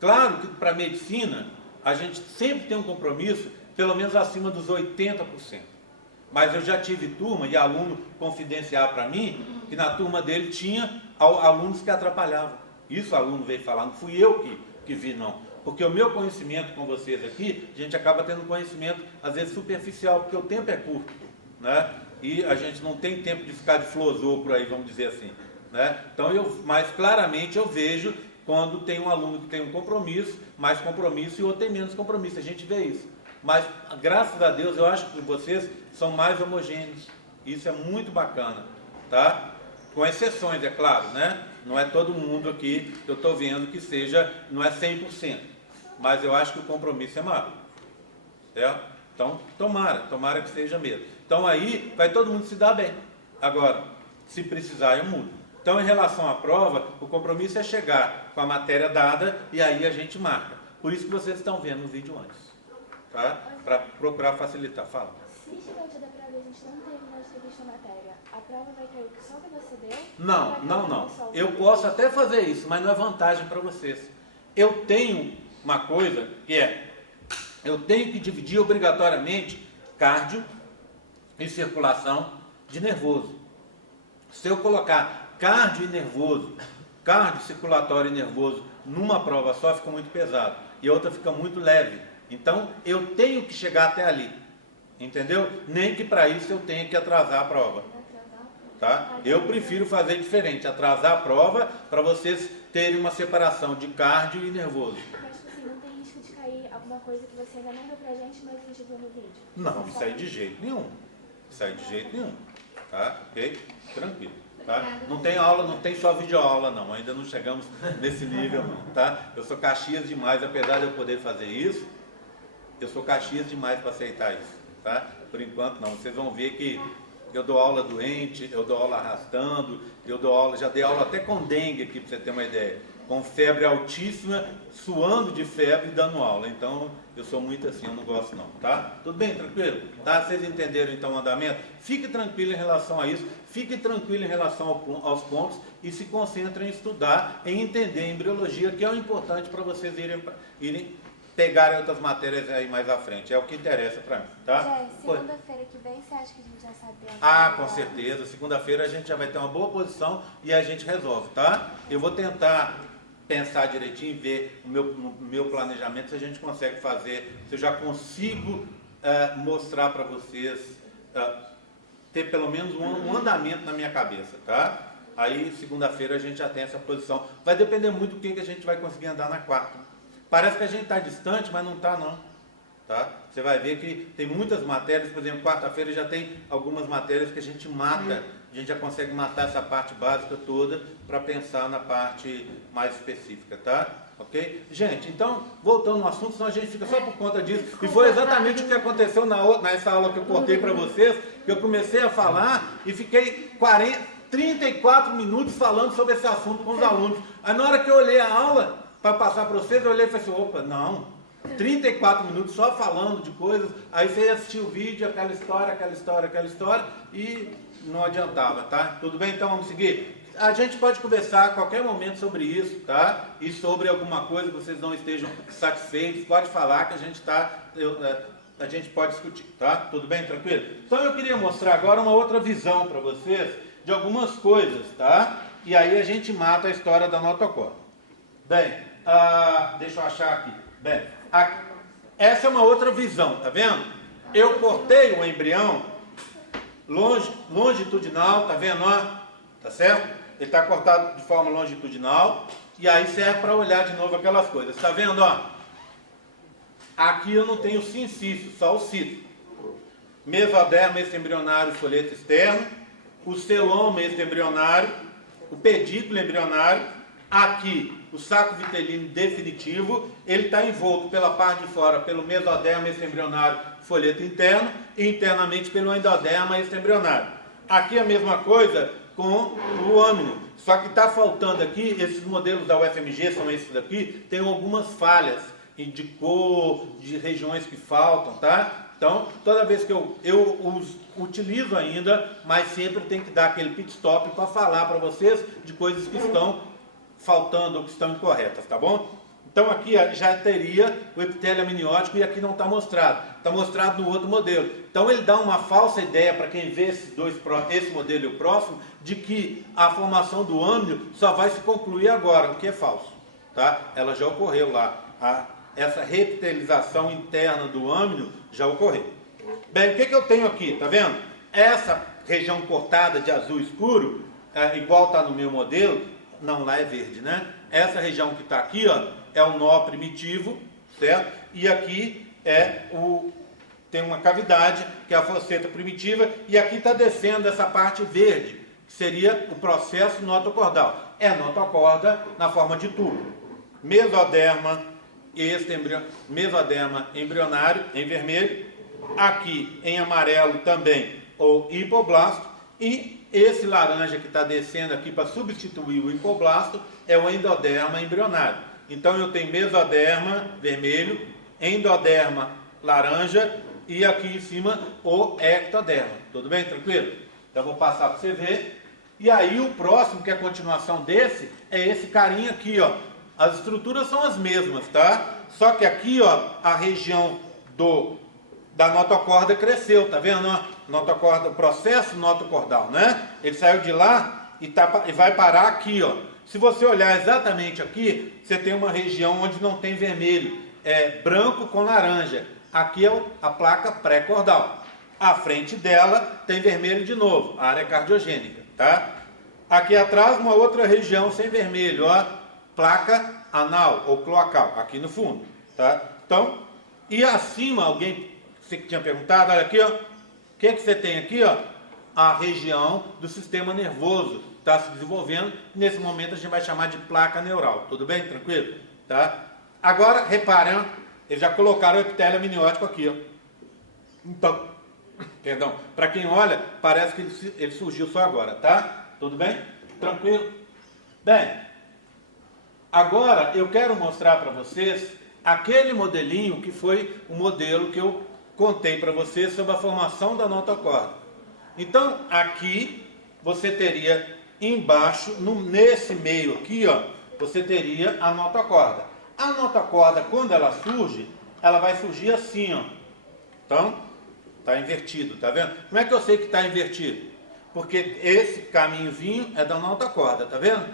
Claro que para a medicina, a gente sempre tem um compromisso, pelo menos acima dos 80%. Mas eu já tive turma, e aluno confidenciar para mim, que na turma dele tinha alunos que atrapalhavam. Isso o aluno veio falar, não fui eu que vi, não. Porque o meu conhecimento com vocês aqui, a gente acaba tendo um conhecimento, às vezes, superficial, porque o tempo é curto, né? E a gente não tem tempo de ficar de filosofo aí, vamos dizer assim, né? Então, mas claramente eu vejo quando tem um aluno que tem um compromisso, mais compromisso, e outro tem menos compromisso, a gente vê isso. Mas, graças a Deus, eu acho que vocês são mais homogêneos. Isso é muito bacana, tá? Com exceções, é claro, né? Não é todo mundo aqui que eu estou vendo que seja, não é 100%. Mas eu acho que o compromisso é maior. Certo? Então, tomara que seja mesmo. Então aí vai todo mundo se dar bem. Agora, se precisar, eu mudo. Então, em relação à prova, o compromisso é chegar com a matéria dada e aí a gente marca. Por isso que vocês estão vendo o vídeo antes. Tá? Para procurar facilitar. Fala. Se chegar o dia da prova e a gente não terminar de ter visto a matéria, a prova vai cair só que você deu? Não. Eu posso até fazer isso, mas não é vantagem para vocês. Eu tenho uma coisa que é, eu tenho que dividir obrigatoriamente cardio e circulação de nervoso. Se eu colocar cardio e nervoso, cardio, circulatório e nervoso numa prova só, fica muito pesado. E a outra fica muito leve. Então, eu tenho que chegar até ali. Entendeu? Nem que para isso eu tenha que atrasar a prova. Tá? Eu prefiro fazer diferente, atrasar a prova para vocês terem uma separação de cardio e nervoso. Mas tipo assim, não tem risco de cair alguma coisa que você ainda não deu pra gente, mas a gente viu no vídeo? Não, isso aí de jeito nenhum. Isso aí de jeito nenhum. Tá? Ok? Tranquilo. Tá? Não tem aula, não tem só videoaula não, ainda não chegamos nesse nível não, tá? Eu sou Caxias demais, apesar de eu poder fazer isso, eu sou Caxias demais para aceitar isso, tá? Por enquanto não, vocês vão ver que eu dou aula doente, eu dou aula arrastando, eu dou aula, já dei aula até com dengue aqui para você ter uma ideia, com febre altíssima, suando de febre e dando aula, então eu sou muito assim, eu não gosto não, tá? Tudo bem, tranquilo? Tá? Vocês entenderam então o andamento? Fique tranquilo em relação a isso, fique tranquilo em relação aos pontos e se concentrem em estudar, em entender a embriologia, que é o importante para vocês irem pegarem outras matérias aí mais à frente, é o que interessa para mim, tá? Jé, segunda-feira que vem, você acha que a gente já sabe? Com certeza, segunda-feira a gente já vai ter uma boa posição e a gente resolve, tá? Eu vou tentar pensar direitinho e ver o meu planejamento, se a gente consegue fazer, se eu já consigo mostrar para vocês, ter pelo menos um andamento na minha cabeça, tá? Aí segunda-feira a gente já tem essa posição. Vai depender muito do que a gente vai conseguir andar na quarta. Parece que a gente está distante, mas não está não. Tá? Você vai ver que tem muitas matérias, por exemplo, quarta-feira já tem algumas matérias que a gente mata. A gente já consegue matar essa parte básica toda para pensar na parte mais específica, tá? Ok? Gente, então, voltando ao assunto, senão a gente fica só por conta disso. E foi exatamente o que aconteceu nessa aula que eu cortei para vocês, que eu comecei a falar e fiquei 34 minutos falando sobre esse assunto com os alunos. Aí na hora que eu olhei a aula, para passar para vocês, eu olhei e falei assim, opa, não, 34 minutos só falando de coisas, aí você ia assistir o vídeo, aquela história, e não adiantava, tá? Tudo bem? Então vamos seguir? A gente pode conversar a qualquer momento sobre isso, tá? E sobre alguma coisa que vocês não estejam satisfeitos, pode falar que a gente pode discutir, tá? Tudo bem? Tranquilo? Então eu queria mostrar agora uma outra visão para vocês de algumas coisas, tá? E aí a gente mata a história da notocorda. Bem, deixa eu achar aqui. Bem, essa é uma outra visão, tá vendo? Eu cortei o embrião longitudinal, tá vendo? Ó, tá certo? Ele está cortado de forma longitudinal e aí serve para olhar de novo aquelas coisas. Tá vendo? Ó? Aqui eu não tenho sincício, só o cito. Mesoderma extraembrionário, folheto externo, o celoma extraembrionário, o pedículo embrionário, aqui o saco vitelino definitivo, ele está envolto pela parte de fora pelo mesoderma extraembrionário, folheto interno, e internamente pelo endoderma extraembrionário. Aqui a mesma coisa com o âmino, só que está faltando aqui, esses modelos da UFMG são esses daqui, tem algumas falhas de cor, de regiões que faltam, tá? Então, toda vez que eu os utilizo ainda, mas sempre tem que dar aquele pit stop para falar para vocês de coisas que estão faltando ou que estão incorretas, tá bom? Então aqui já teria o epitélio amniótico e aqui não está mostrado. Está mostrado no outro modelo. Então ele dá uma falsa ideia para quem vê esse modelo e o próximo, de que a formação do âmnio só vai se concluir agora, o que é falso. Tá? Ela já ocorreu lá. Essa repitelização interna do âmnio já ocorreu. Bem, o que eu tenho aqui? Tá vendo? Essa região cortada de azul escuro, igual está no meu modelo, não, lá é verde, né? Essa região que está aqui, ó, é o nó primitivo, certo? E aqui tem uma cavidade, que é a fosseta primitiva, e aqui está descendo essa parte verde, que seria o processo notocordal. É notocorda na forma de tubo. Mesoderma embrionário, em vermelho, aqui em amarelo também o hipoblasto, e esse laranja que está descendo aqui para substituir o hipoblasto é o endoderma embrionário. Então eu tenho mesoderma vermelho, endoderma laranja e aqui em cima o ectoderma. Tudo bem? Tranquilo? Então vou passar para você ver. E aí o próximo, que é a continuação desse, é esse carinha aqui, ó. As estruturas são as mesmas, tá? Só que aqui, ó, a região da notocorda cresceu, tá vendo? Notocorda, o processo notocordal, né? Ele saiu de lá e vai parar aqui, ó. Se você olhar exatamente aqui, você tem uma região onde não tem vermelho, é branco com laranja. Aqui é a placa pré-cordal. À frente dela tem vermelho de novo, a área cardiogênica, tá? Aqui atrás uma outra região sem vermelho, ó, placa anal ou cloacal, aqui no fundo, tá? Então, e acima, você que tinha perguntado, olha aqui, ó, o que você tem aqui, ó? A região do sistema nervoso está se desenvolvendo. Nesse momento a gente vai chamar de placa neural. Tudo bem? Tranquilo? Tá? Agora, reparem, eles já colocaram o epitélio amniótico aqui, ó. Então, perdão, para quem olha, parece que ele surgiu só agora, tá? Tudo bem? Tranquilo? Bem, agora eu quero mostrar para vocês aquele modelinho que foi o modelo que eu contei para vocês sobre a formação da notocorda. Então, aqui você teria embaixo, nesse meio aqui, ó, você teria a notocorda. A notocorda, quando ela surge, ela vai surgir assim, ó. Então, está invertido, tá vendo? Como é que eu sei que está invertido? Porque esse caminhozinho é da notocorda, tá vendo?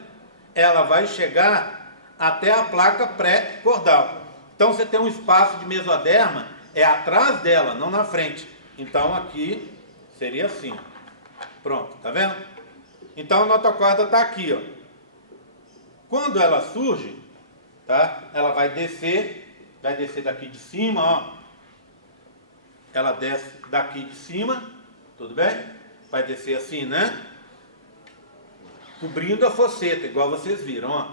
Ela vai chegar até a placa pré-cordal. Então, você tem um espaço de mesoderma, é atrás dela, não na frente. Então, aqui seria assim. Pronto, tá vendo? Então a notocorda está aqui, ó. Quando ela surge, tá? Ela vai descer daqui de cima, ó. Ela desce daqui de cima, tudo bem? Vai descer assim, né? Cobrindo a fosseta, igual vocês viram, ó.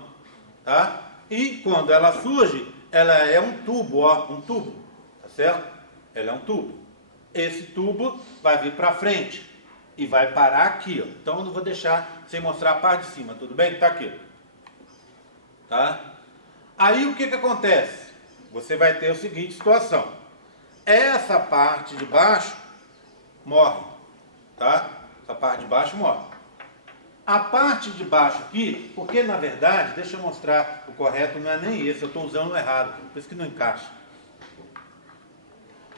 Tá? E quando ela surge, ela é um tubo, ó, um tubo, tá certo? Ela é um tubo. Esse tubo vai vir para frente e vai parar aqui, ó. Então eu não vou deixar sem mostrar a parte de cima, tudo bem? Tá aqui. Tá? Aí o que acontece? você vai ter a seguinte situação. Essa parte de baixo morre, tá? Essa parte de baixo morre. A parte de baixo aqui, porque na verdade, deixa eu mostrar, o correto não é nem esse, eu estou usando o errado, por isso que não encaixa.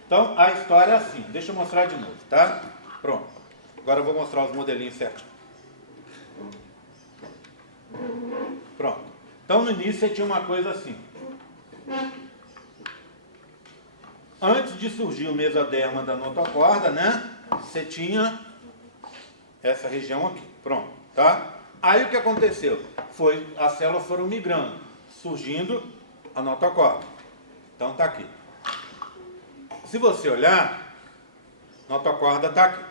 Então, a história é assim, deixa eu mostrar de novo, tá? Pronto. Agora eu vou mostrar os modelinhos certinho. Pronto. Então, no início, você tinha uma coisa assim. Antes de surgir o mesoderma da notocorda, né? Você tinha essa região aqui. Pronto, tá? Aí o que aconteceu? As células foram migrando, surgindo a notocorda. Então tá aqui. Se você olhar, a notocorda está aqui.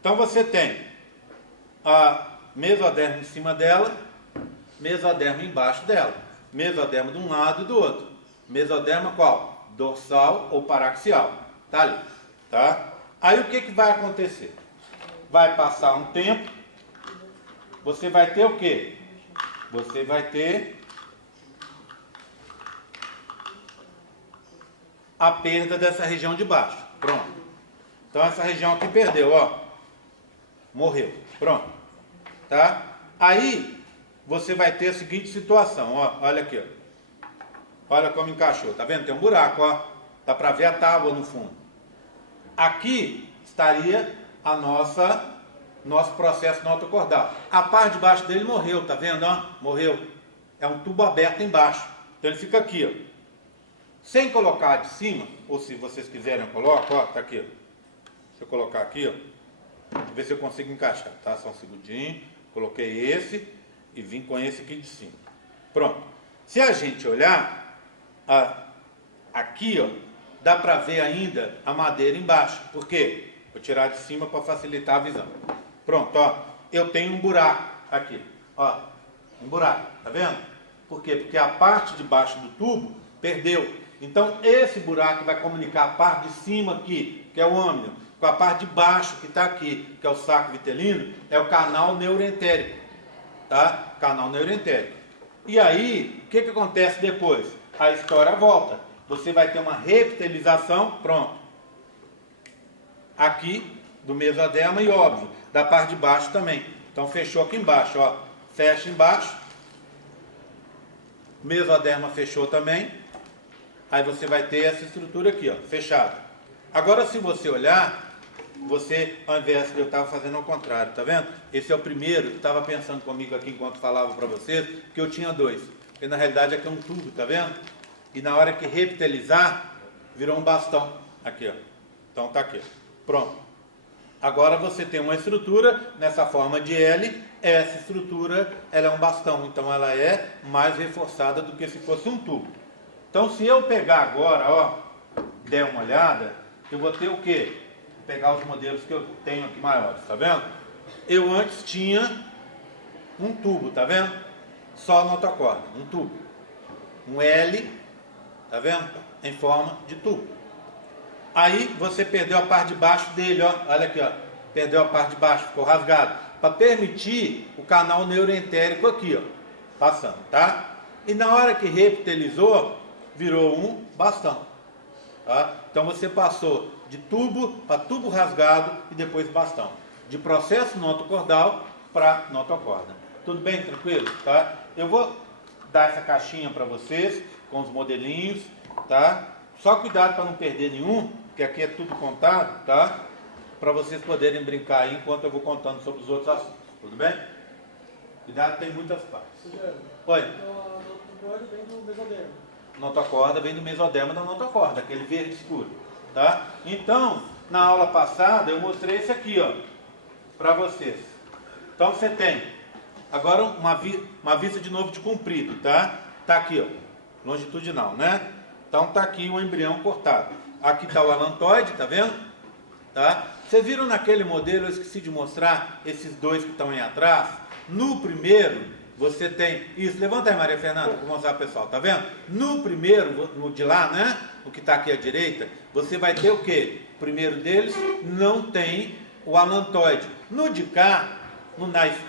Então você tem a mesoderma em cima dela, mesoderma embaixo dela. Mesoderma de um lado e do outro. Mesoderma qual? Dorsal ou paraxial. Tá ali. Tá? Aí o que vai acontecer? Vai passar um tempo, você vai ter o quê? Você vai ter a perda dessa região de baixo. Pronto. Então essa região aqui perdeu, ó. Morreu. Pronto. Tá? Aí você vai ter a seguinte situação, ó. Olha aqui, ó. Olha como encaixou. Tá vendo? Tem um buraco, ó. Dá para ver a tábua no fundo. Aqui estaria a nosso processo notocordal. A parte de baixo dele morreu, tá vendo? Ó? Morreu. É um tubo aberto embaixo. Então ele fica aqui, ó. Sem colocar de cima, ou se vocês quiserem eu coloco, ó, tá aqui, ó. Deixa eu colocar aqui, ó. Ver se eu consigo encaixar, tá? Só um segundinho. Coloquei esse e vim com esse aqui de cima. Pronto. Se a gente olhar aqui, ó, dá para ver ainda a madeira embaixo. Por quê? Vou tirar de cima para facilitar a visão. Pronto, ó. Eu tenho um buraco aqui, ó. Um buraco, tá vendo? Por quê? Porque a parte de baixo do tubo perdeu. Então, esse buraco vai comunicar a parte de cima aqui, que é o âmnio, com a parte de baixo, que está aqui, que é o saco vitelino, é o canal neuroentérico. Tá? Canal neuroentérico. E aí, o que acontece depois? A história volta. Você vai ter uma reptilização, pronto. Aqui, do mesoderma e, óbvio, da parte de baixo também. Então, fechou aqui embaixo, ó. Fecha embaixo. Mesoderma fechou também. Aí você vai ter essa estrutura aqui, ó, fechada. Agora, se você olhar, você, ao invés de eu estava fazendo ao contrário, tá vendo? Esse é o primeiro, eu estava pensando comigo aqui enquanto falava para vocês, que eu tinha dois. Porque na realidade aqui é um tubo, tá vendo? E na hora que reptilizar, virou um bastão. Aqui, ó. Então tá aqui. Pronto. Agora você tem uma estrutura nessa forma de L. Essa estrutura, ela é um bastão. Então ela é mais reforçada do que se fosse um tubo. Então se eu pegar agora, ó, der uma olhada, eu vou ter o quê? Vou pegar os modelos que eu tenho aqui maiores, tá vendo? Eu antes tinha um tubo, tá vendo? Só notocorda, um tubo. Um L, tá vendo? Em forma de tubo. Aí você perdeu a parte de baixo dele, ó. Olha aqui, ó. Perdeu a parte de baixo, ficou rasgado. Para permitir o canal neuroentérico aqui, ó. Passando, tá? E na hora que reptilizou, virou um bastão. Tá? Então você passou de tubo para tubo rasgado e depois bastão. De processo notocordal para notocorda. Tudo bem? Tranquilo? Tá? Eu vou dar essa caixinha para vocês com os modelinhos, tá? Só cuidado para não perder nenhum, porque aqui é tudo contado, tá? Para vocês poderem brincar aí enquanto eu vou contando sobre os outros assuntos. Tudo bem? Cuidado, tem muitas partes. Oi? Notocorda vem do mesoderma. Notocorda vem do mesoderma da notocorda, aquele verde escuro, tá? Então, na aula passada eu mostrei esse aqui, ó, para vocês. Então você tem agora uma vista de novo de comprido, tá? Tá aqui, ó, longitudinal, né? Então tá aqui o embrião cortado. Aqui tá o alantoide, tá vendo? Tá? Vocês viram naquele modelo, eu esqueci de mostrar esses dois que estão aí atrás. No primeiro, você tem... Isso, levanta aí, Maria Fernanda, para mostrar para o pessoal, tá vendo? No primeiro, no de lá, né? O que está aqui à direita, você vai ter o quê? O primeiro deles não tem o alantoide. No de cá,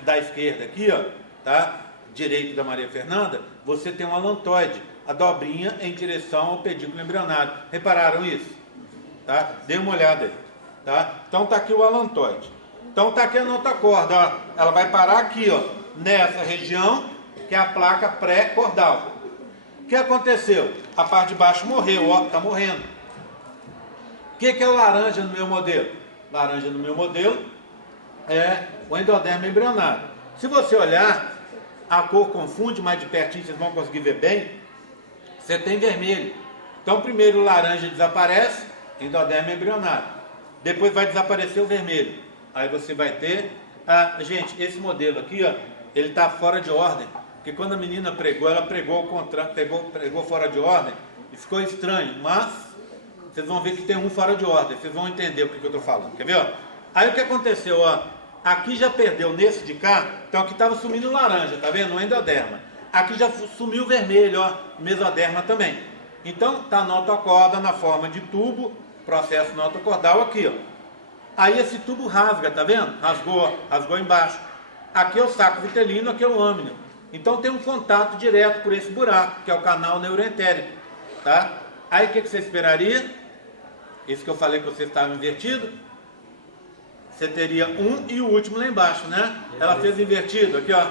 da esquerda aqui, ó, tá? Direito da Maria Fernanda, você tem um alantoide. a dobrinha em direção ao pedículo embrionário. Repararam isso? Tá? Dê uma olhada aí. Tá? Então está aqui o alantoide. Então está aqui a notocorda. Ó. Ela vai parar aqui, ó, nessa região, que é a placa pré-cordal. O que aconteceu? A parte de baixo morreu, ó, está morrendo. O que é o laranja no meu modelo? Laranja no meu modelo é o endoderma embrionário. Se você olhar, a cor confunde, mas de pertinho vocês vão conseguir ver bem. Você tem vermelho. Então primeiro o laranja desaparece, endoderma embrionário. Depois vai desaparecer o vermelho. Aí você vai ter... gente, esse modelo aqui, ó, ele está fora de ordem. Porque quando a menina pregou, ela pregou fora de ordem e ficou estranho. Mas vocês vão ver que tem um fora de ordem. Vocês vão entender o que eu estou falando. Quer ver? Ó? Aí o que aconteceu? Ó, aqui já perdeu nesse de cá. Então aqui estava sumindo o laranja, tá vendo? O endoderma. Aqui já sumiu o vermelho, ó, mesoderma também. Então está a notocorda na forma de tubo, processo notocordal aqui, ó. Aí esse tubo rasga, tá vendo? Rasgou embaixo. Aqui é o saco vitelino, aqui é o âmino. Então tem um contato direto por esse buraco, que é o canal neuroentérico, tá? Aí o que você esperaria? Esse que eu falei que você estava invertido. Você teria um e o último lá embaixo, né? Ela fez invertido, aqui ó.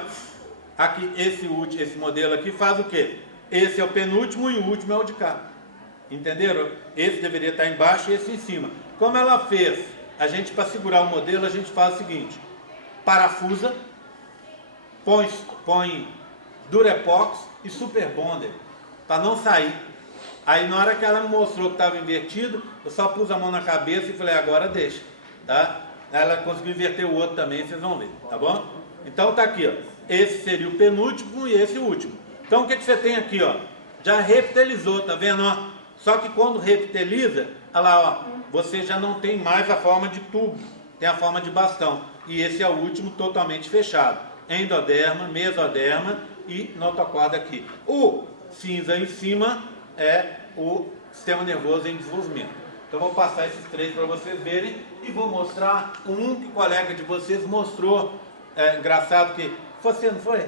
Aqui esse modelo aqui faz o quê? Esse é o penúltimo e o último é o de cá. Entenderam? Esse deveria estar embaixo e esse em cima. Como ela fez, a gente para segurar o modelo, a gente faz o seguinte: parafusa, põe Durepox e Super Bonder, para não sair. Aí na hora que ela me mostrou que estava invertido, eu só pus a mão na cabeça e falei, agora deixa, tá? Ela conseguiu inverter o outro também, vocês vão ver, tá bom? Então tá aqui, ó. Esse seria o penúltimo e esse o último. Então o que você tem aqui, ó? Já reptilizou, tá vendo, ó? Só que quando reptiliza, olha lá, ó, você já não tem mais a forma de tubo, tem a forma de bastão. E esse é o último totalmente fechado. Endoderma, mesoderma e notocorda aqui. O cinza em cima é o sistema nervoso em desenvolvimento. Então vou passar esses três para vocês verem e vou mostrar um que o colega de vocês mostrou. É engraçado que você não foi?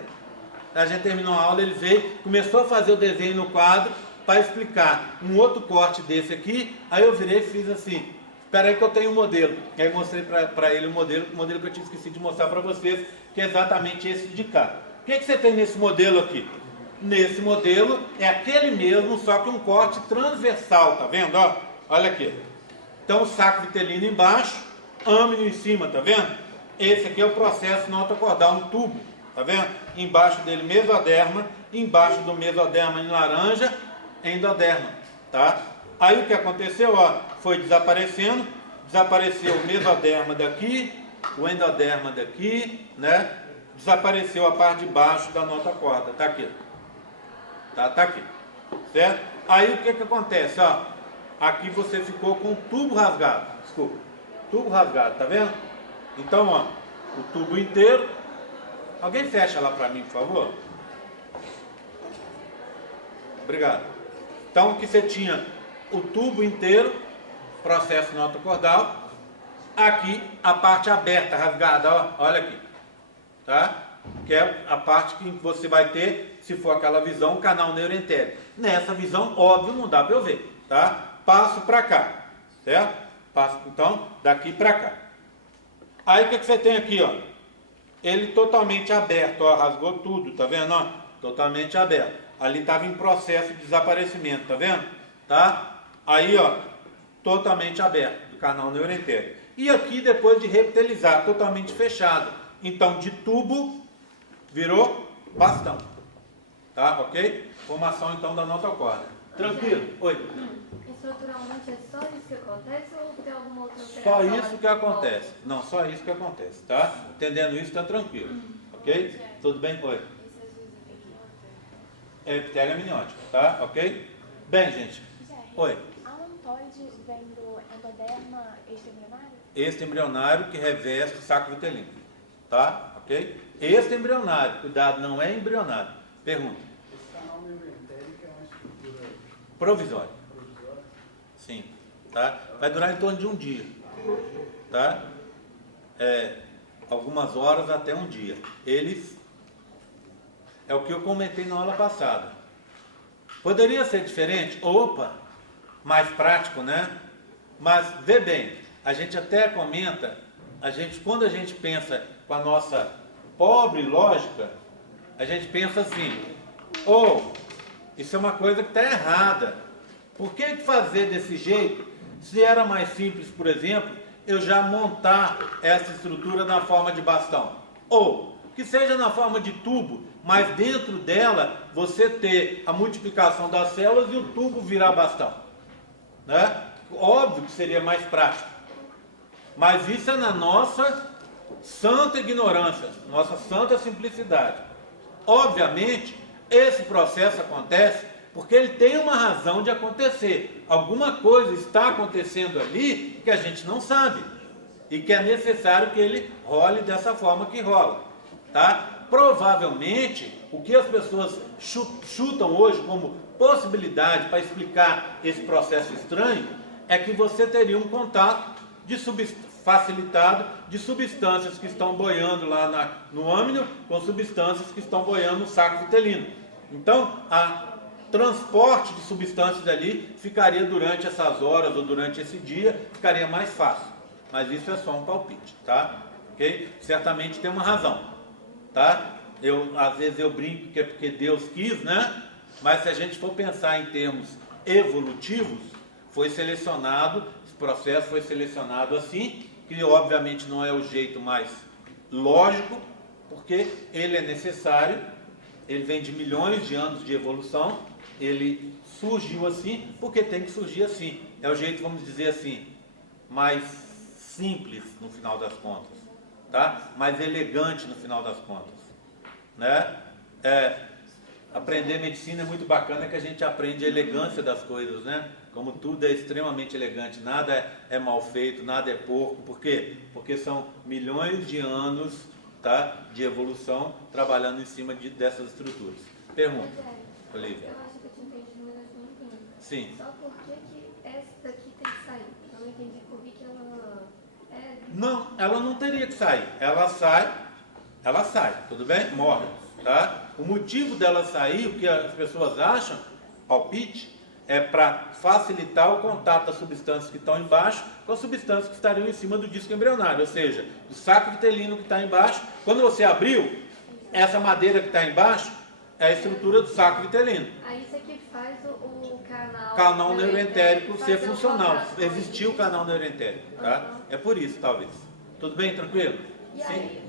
A gente terminou a aula, ele veio, começou a fazer o desenho no quadro para explicar um outro corte desse aqui. Aí eu virei e fiz assim, espera aí que eu tenho um modelo. Aí mostrei para ele o modelo que eu tinha esquecido de mostrar para vocês, que é exatamente esse de cá. O que você tem nesse modelo aqui? Nesse modelo é aquele mesmo, só que um corte transversal, tá vendo? Ó, olha aqui. Então o saco vitelino embaixo, âmino em cima, tá vendo? Esse aqui é o processo notocordal, um tubo, tá vendo? Embaixo dele mesoderma, embaixo do mesoderma em laranja, endoderma, tá? Aí o que aconteceu, ó, foi desaparecendo, desapareceu o mesoderma daqui, o endoderma daqui, né? Desapareceu a parte de baixo da notocorda, tá aqui. Tá aqui, certo? Aí o que acontece, ó? Aqui você ficou com o tubo rasgado, desculpa, tubo rasgado, tá vendo? Então, ó, o tubo inteiro. Alguém fecha lá para mim, por favor? Obrigado. Então, aqui você tinha o tubo inteiro, processo notocordal. Aqui, a parte aberta, rasgada, ó, olha aqui. Tá? Que é a parte que você vai ter, se for aquela visão, canal neuroentérico. Nessa visão, óbvio, não dá para eu ver, tá? Passo para cá, certo? Passo, então, daqui para cá. Aí o que você tem aqui, ó? Ele totalmente aberto, ó, rasgou tudo, tá vendo, ó? Totalmente aberto. Ali estava em processo de desaparecimento, tá vendo? Tá? Aí, ó, totalmente aberto, do canal neuroentérico. E aqui, depois de reptilizar, totalmente fechado. Então, de tubo, virou bastão. Tá? Ok? Formação, então, da notocorda. Tranquilo? Oi? Estruturalmente é só isso que acontece ou tem alguma outra alteração? Só isso que acontece. Não, só isso que acontece, tá? Entendendo isso, tá tranquilo. Ok? Tudo bem? Oi? É epitélio amniótico, tá? Ok? Bem, gente. Oi? Alantoide vem do endoderma extraembrionário? Extraembrionário que reveste o saco vitelino. Tá? Ok? Extraembrionário. Cuidado, não é embrionário. Pergunta. Esse canal neuroentérico é uma estrutura Provisório. provisória? Sim. Tá? Vai durar em torno de um dia. Tá? Algumas horas até um dia. Eles... É o que eu comentei na aula passada. Poderia ser diferente? Opa, mais prático, né? Mas, vê bem, a gente até comenta, quando a gente pensa com a nossa pobre lógica, a gente pensa assim, isso é uma coisa que está errada. Por que fazer desse jeito, se era mais simples, por exemplo, eu já montar essa estrutura na forma de bastão? Ou que seja na forma de tubo, mas dentro dela você ter a multiplicação das células e o tubo virar bastão, né? Óbvio que seria mais prático, mas isso é na nossa santa ignorância, nossa santa simplicidade. Obviamente, esse processo acontece porque ele tem uma razão de acontecer. Alguma coisa está acontecendo ali que a gente não sabe e que é necessário que ele role dessa forma que rola, tá? Provavelmente, o que as pessoas chutam hoje como possibilidade para explicar esse processo estranho é que você teria um contato facilitado de substâncias que estão boiando lá no âmino com substâncias que estão boiando no saco vitelino. Então, o transporte de substâncias ali ficaria durante essas horas ou durante esse dia, ficaria mais fácil. Mas isso é só um palpite, tá? Ok? Certamente tem uma razão, tá? Às vezes eu brinco que é porque Deus quis, né? Mas se a gente for pensar em termos evolutivos, foi selecionado, esse processo foi selecionado assim, que obviamente não é o jeito mais lógico, porque ele é necessário, ele vem de milhões de anos de evolução, ele surgiu assim, porque tem que surgir assim. É o jeito, vamos dizer assim, mais simples no final das contas, tá? Mais elegante no final das contas, né? Aprender medicina é muito bacana, que a gente aprende a elegância das coisas, né? Como tudo é extremamente elegante, nada é mal feito, nada é porco. Por quê? Porque são milhões de anos, tá, de evolução trabalhando em cima dessas estruturas. Pergunta, Olivia. Eu acho que eu tinha entendido, mas acho que não entendi. Sim. Só por que essa daqui tem que sair? Eu não entendi por que ela é... Não, ela não teria que sair. Ela sai, tudo bem? Morre, tá? O motivo dela sair, o que as pessoas acham, palpite, é para facilitar o contato das substâncias que estão embaixo com as substâncias que estariam em cima do disco embrionário, ou seja, do saco vitelino que está embaixo. Quando você abriu, essa madeira que está embaixo é a estrutura do saco vitelino. Aí isso aqui faz o Canal neuroentérico ser fazer o funcional. contato. Existiu o canal neuroentérico, tá? É por isso, talvez. Tudo bem? Tranquilo? E aí, gente,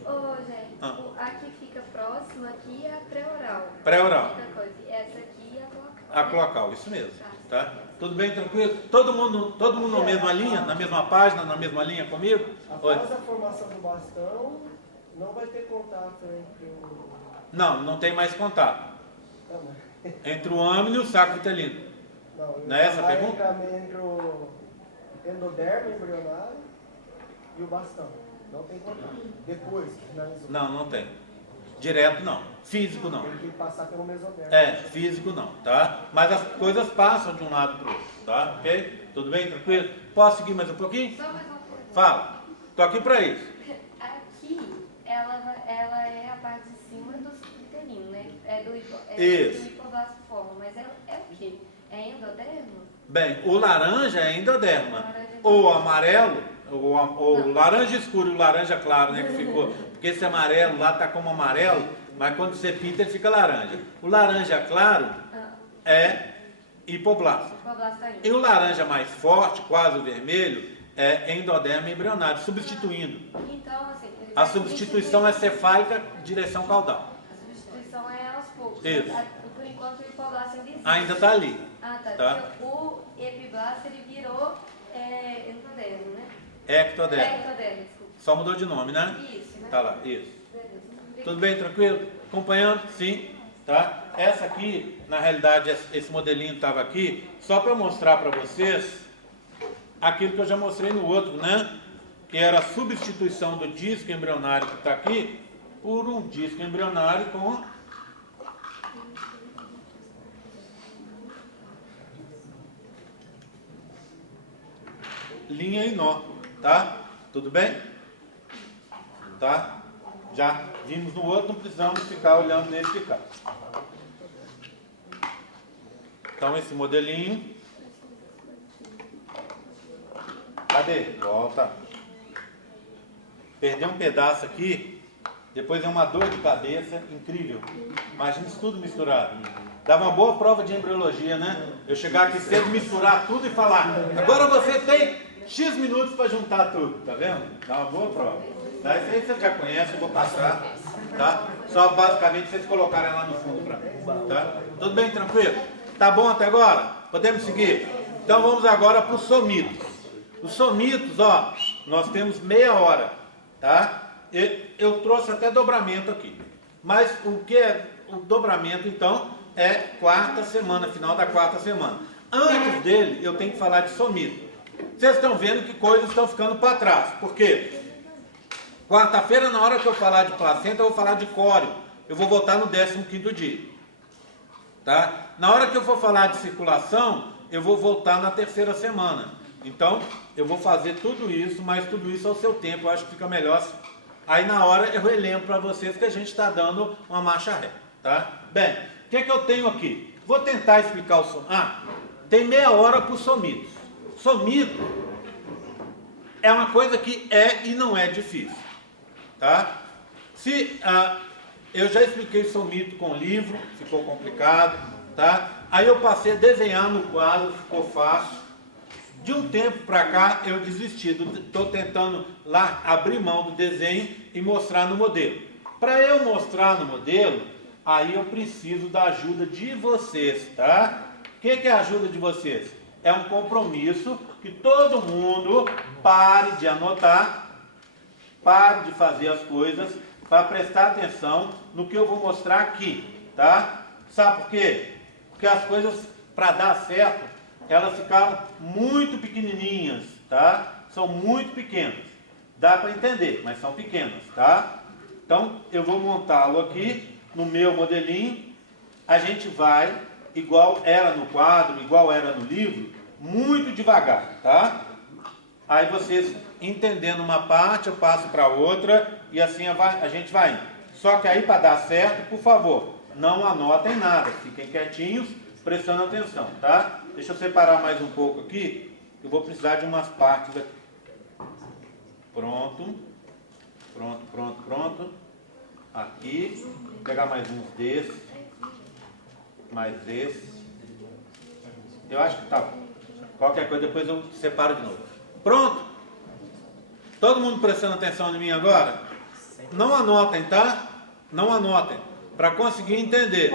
aqui fica próximo, aqui é a pré-oral. Pré-oral. Outra coisa. E essa aqui é a cloacal. A cloacal, isso mesmo. Tá? Tudo bem, tranquilo? Todo mundo na mesma linha, na mesma página, na mesma linha comigo? Após a formação do bastão, não vai ter contato entre o... Não tem mais contato. Entre o âmino e o saco vitelino. Não é essa a pergunta? Entre o endodermo embrionário e o bastão. Não tem contato. Depois que finalizou. Não tem. Direto não. Físico não. Tem que passar pelo mesodermo. Físico não, tá? Mas as coisas passam de um lado para o outro, tá? Ok? Tudo bem? Tranquilo? Posso seguir mais um pouquinho? Só mais uma coisa. Fala. Tô aqui para isso. Aqui, ela é a parte de cima do vitelino, né? Isso. Do hipoblastiforme, mas é o quê? É endodermo? Bem, o laranja é endoderma. O amarelo, o laranja escuro e o laranja claro, né, que ficou. Porque esse amarelo lá tá como amarelo, mas quando você pinta ele fica laranja. O laranja claro é hipoblasto. E o laranja mais forte, quase o vermelho, é endoderma embrionário, substituindo. Então, assim... A substituição é cefálica, direção caudal. A substituição é aos poucos. Isso. Por enquanto o hipoblasto ainda existe. Ainda está ali. Tá. Tá? Porque o epiblasto ele virou endodermo, né? Ectoderma. Ectodermo, desculpa. Só mudou de nome, né? Isso, né? Tá lá, isso. Beleza. Tudo bem, tranquilo? Acompanhando? Sim. Tá? Essa aqui, na realidade, esse modelinho estava aqui só para mostrar para vocês aquilo que eu já mostrei no outro, né? Que era a substituição do disco embrionário que está aqui por um disco embrionário com linha e nó, tá? Tudo bem? Tá? Já vimos no outro, não precisamos ficar olhando nesse de cá. Então, esse modelinho. Cadê? Volta. Perder um pedaço aqui, depois é uma dor de cabeça incrível. Imagina isso tudo misturado. Dava uma boa prova de embriologia, né? Eu chegar aqui cedo, misturar tudo e falar: agora você tem X minutos para juntar tudo, tá vendo? Dá uma boa prova. Tá? Isso aí você já conhece, eu vou passar. Tá? Só basicamente vocês colocarem lá no fundo para mim. Tá? Tudo bem, tranquilo? Tá bom até agora? Podemos seguir? Então vamos agora para os somitos. Os somitos, ó, nós temos meia hora, tá? Eu trouxe até dobramento aqui. Mas o que é o dobramento, então, é quarta semana, final da quarta semana. Antes dele, eu tenho que falar de somito. Vocês estão vendo que coisas estão ficando para trás. Por quê? Quarta-feira, na hora que eu falar de placenta, eu vou falar de córeo. Eu vou voltar no 15º dia. Tá? Na hora que eu for falar de circulação, eu vou voltar na terceira semana. Então, eu vou fazer tudo isso, mas tudo isso ao seu tempo. Eu acho que fica melhor assim. Aí, na hora, eu relembro para vocês que a gente está dando uma marcha ré. Tá? Bem, o que eu tenho aqui? Vou tentar explicar o somito. Tem meia hora para os somitos. Somito é uma coisa que é e não é difícil. Tá? Eu já expliquei somito com livro, ficou complicado. Tá? Aí eu passei a desenhar no quadro, ficou fácil. De um tempo para cá eu desisti, estou tentando lá abrir mão do desenho e mostrar no modelo. Para eu mostrar no modelo, aí eu preciso da ajuda de vocês, tá? O que é a ajuda de vocês? É um compromisso que todo mundo pare de anotar, pare de fazer as coisas, para prestar atenção no que eu vou mostrar aqui, tá? Sabe por quê? Porque as coisas, para dar certo, elas ficaram muito pequenininhas, tá? São muito pequenas. Dá para entender, mas são pequenas, tá? Então, eu vou montá-lo aqui no meu modelinho. A gente vai, igual era no quadro, igual era no livro, muito devagar, tá? Aí vocês, entendendo uma parte, eu passo para outra e assim a gente vai indo. Só que aí, para dar certo, por favor, não anotem nada. Fiquem quietinhos, prestando atenção, tá? Deixa eu separar mais um pouco aqui, eu vou precisar de umas partes aqui. Pronto. Pronto, pronto, pronto. Aqui. Vou pegar mais uns desses. Mais esse. Eu acho que tá bom. Qualquer coisa depois eu separo de novo. Pronto? Todo mundo prestando atenção em mim agora? Não anotem, tá? Não anotem. Para conseguir entender.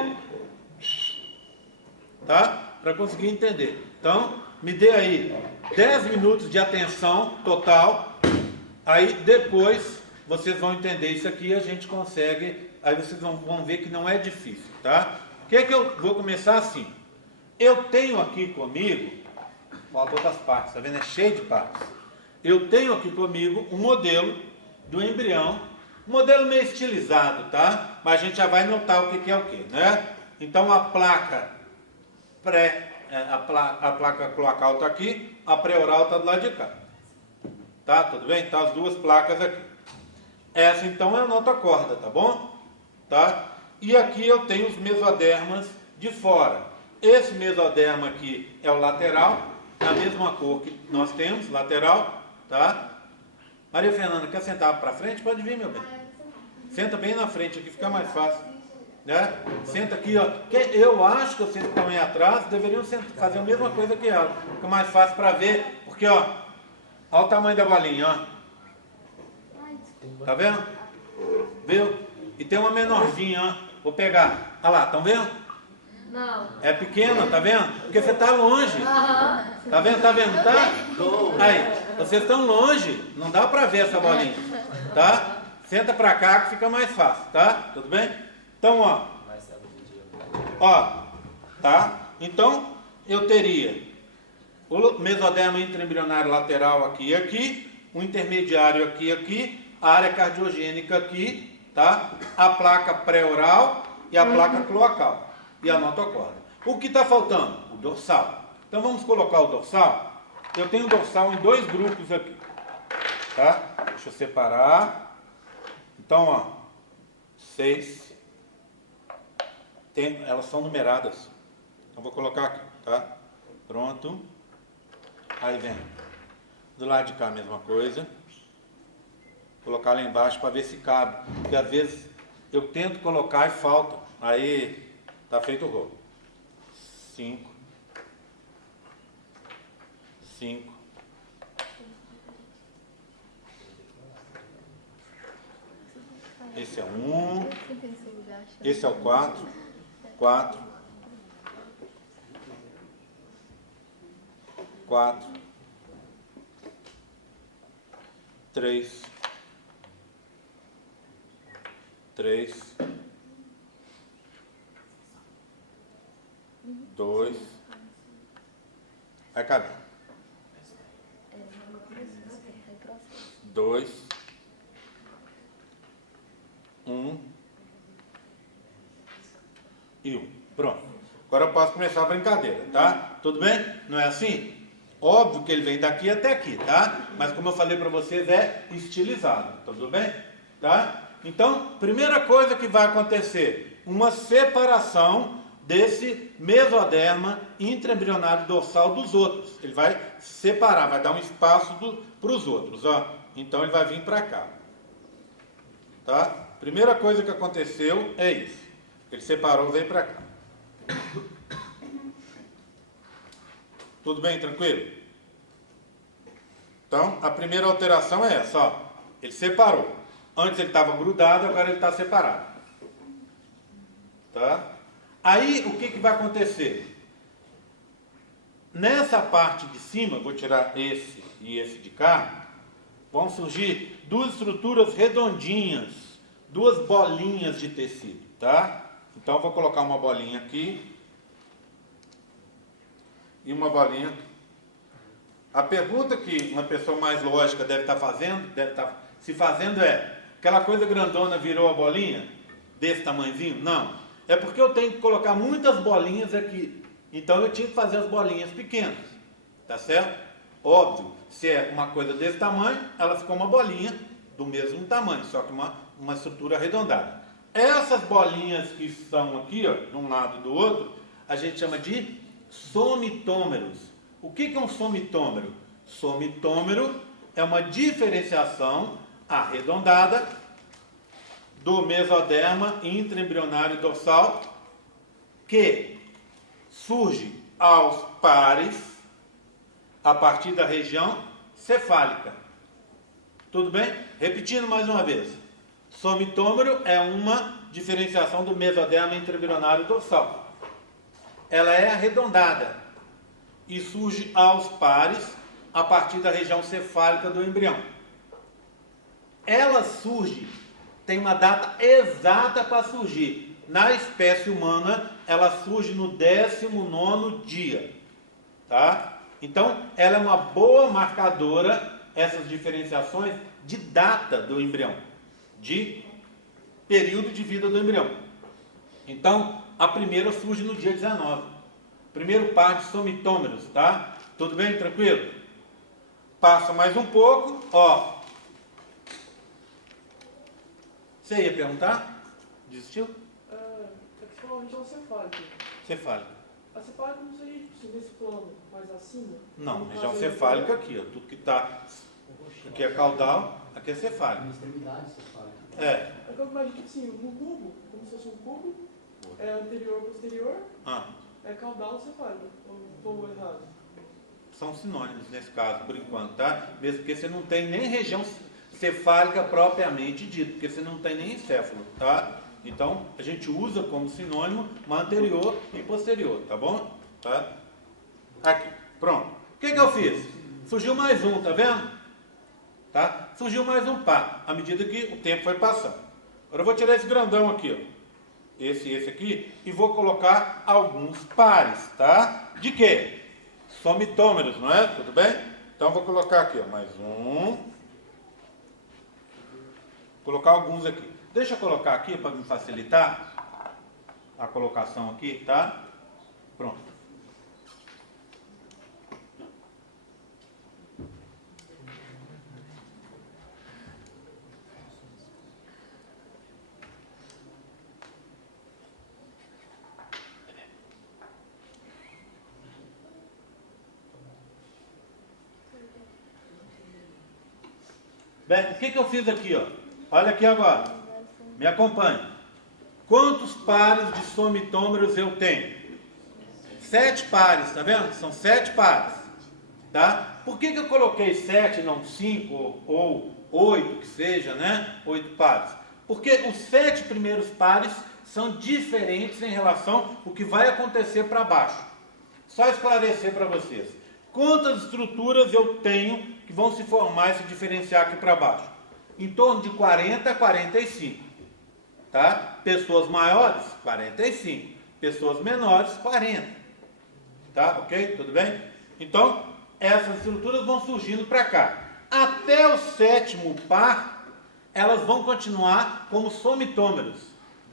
Tá? Para conseguir entender. Então, me dê aí 10 minutos de atenção total. Aí depois vocês vão entender isso aqui e a gente consegue. Aí vocês vão ver que não é difícil, tá? O que é que eu vou começar assim? Eu tenho aqui comigo, falta outras partes, tá vendo? É cheio de partes. Eu tenho aqui comigo um modelo do embrião, um modelo meio estilizado, tá? Mas a gente já vai notar o que é o que, né? Então a placa a placa cloacal está aqui, a pré-oral está do lado de cá. Tá? Tudo bem? Então as duas placas aqui. Essa então é a notocorda, tá bom? Tá? E aqui eu tenho os mesodermas de fora. Esse mesoderma aqui é o lateral, a mesma cor que nós temos, lateral, tá? Maria Fernanda, quer sentar para frente? Pode vir, meu bem. Senta bem na frente aqui, fica mais fácil. Né? Senta aqui, ó. Eu acho que vocês que estão aí atrás deveriam fazer a mesma coisa que ela. Fica mais fácil para ver, porque ó, olha o tamanho da bolinha, ó. Tá vendo? Viu? E tem uma menorzinha, ó. Vou pegar. Olha lá, estão vendo? Não. É pequena, tá vendo? Porque você está longe. Tá vendo? Tá vendo? Tá? Aí, vocês estão longe. Não dá para ver essa bolinha. Tá? Senta para cá que fica mais fácil, tá? Tudo bem? Então, ó, tá? Então, eu teria o mesoderma intraembrionário lateral aqui e aqui, o intermediário aqui e aqui, a área cardiogênica aqui, tá? A placa pré-oral e a placa cloacal e a notocorda. O que está faltando? O dorsal. Então, vamos colocar o dorsal. Eu tenho o dorsal em dois grupos aqui, tá? Deixa eu separar. Então, ó, 6. Elas são numeradas. Então vou colocar aqui. tá? Pronto. Aí vem do lado de cá a mesma coisa. Colocar lá embaixo para ver se cabe. Porque às vezes eu tento colocar e falta. Aí tá feito o rolo. 5. 5. Esse é 1. Esse é o 4. 4. 4. 3. 3. 2. Vai caber. 2. 1 e 1. Pronto. Agora eu posso começar a brincadeira, tá? Tudo bem? Não é assim? Óbvio que ele vem daqui até aqui, tá? Mas como eu falei para vocês, é estilizado. Tudo bem? Tá? Então, primeira coisa que vai acontecer, uma separação desse mesoderma intraembrionário dorsal dos outros. Ele vai separar, vai dar um espaço para os outros, ó. Então ele vai vir para cá. Tá? Primeira coisa que aconteceu é isso. Ele separou e veio para cá. Tudo bem, tranquilo? Então, a primeira alteração é essa, ó. Ele separou. Antes ele estava grudado, agora ele está separado. Tá? Aí, o que vai acontecer? Nessa parte de cima, vou tirar esse e esse de cá, vão surgir duas estruturas redondinhas, duas bolinhas de tecido, tá? Então, eu vou colocar uma bolinha aqui e uma bolinha aqui. A pergunta que uma pessoa mais lógica deve estar se fazendo é: aquela coisa grandona virou a bolinha desse tamanhozinho? Não. É porque eu tenho que colocar muitas bolinhas aqui. Então eu tinha que fazer as bolinhas pequenas. Tá certo? Óbvio, se é uma coisa desse tamanho, ela ficou uma bolinha do mesmo tamanho, só que uma estrutura arredondada. Essas bolinhas que estão aqui, ó, de um lado e do outro, a gente chama de somitômeros. O que é um somitômero? Somitômero é uma diferenciação arredondada do mesoderma intraembrionário dorsal que surge aos pares a partir da região cefálica. Tudo bem? Repetindo mais uma vez. Somitômero é uma diferenciação do mesoderma intraembrionário dorsal. Ela é arredondada e surge aos pares a partir da região cefálica do embrião. Ela surge, tem uma data exata para surgir. Na espécie humana, ela surge no 19º dia. Tá? Então, ela é uma boa marcadora, essas diferenciações, de data do embrião, de período de vida do embrião. Então, a primeira surge no dia 19. Primeiro par de somitômeros, tá? Tudo bem? Tranquilo? Passa mais um pouco, ó. Você ia perguntar? Desistiu? É que você falou região cefálica. Cefálica. A cefálica não seria tipo, nesse plano mais acima? Não, região cefálica aqui, ó. Tudo que está. Aqui é caudal, aqui é cefálico. Extremidade cefálica. É. É que eu imagino que assim, no cubo, como se fosse um cubo, é anterior posterior, é caudal cefálico. Ou estou errado? São sinônimos nesse caso, por enquanto, tá? Mesmo porque você não tem nem região cefálica propriamente dita, porque você não tem nem encéfalo, tá? Então, a gente usa como sinônimo anterior e posterior, tá bom? Tá? Aqui, pronto. O que eu fiz? Surgiu mais um, tá vendo? Tá? Surgiu mais um par, à medida que o tempo foi passando. Agora eu vou tirar esse grandão aqui, ó. Esse e esse aqui, e vou colocar alguns pares, tá? De quê? Somitômeros, não é? Tudo bem? Então eu vou colocar aqui, ó, mais um. Vou colocar alguns aqui. Deixa eu colocar aqui para me facilitar a colocação aqui, tá? Pronto. Bem, o que eu fiz aqui, ó? Olha aqui agora. Me acompanhe. Quantos pares de somitômeros eu tenho? 7 pares, tá vendo? São 7 pares. Tá? Por que eu coloquei 7, não 5 ou 8, que seja, né? 8 pares. Porque os 7 primeiros pares são diferentes em relação ao que vai acontecer para baixo. Só esclarecer para vocês. Quantas estruturas eu tenho que vão se formar e se diferenciar aqui para baixo? Em torno de 40 a 45. Tá? Pessoas maiores, 45. Pessoas menores, 40. Tá? Ok? Tudo bem? Então, essas estruturas vão surgindo para cá. Até o 7º par, elas vão continuar como somitômeros.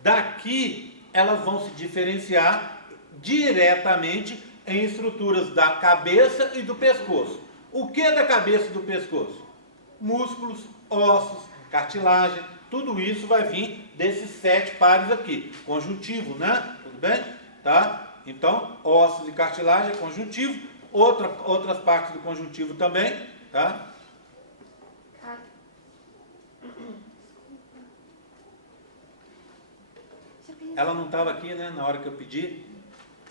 Daqui, elas vão se diferenciar diretamente em estruturas da cabeça e do pescoço. O que é da cabeça e do pescoço? Músculos, ossos, cartilagem, tudo isso vai vir desses 7 pares aqui. Conjuntivo, né? Tudo bem? Tá? Então, ossos e cartilagem é conjuntivo. Outras partes do conjuntivo também, tá? Ela não estava aqui, né? Na hora que eu pedi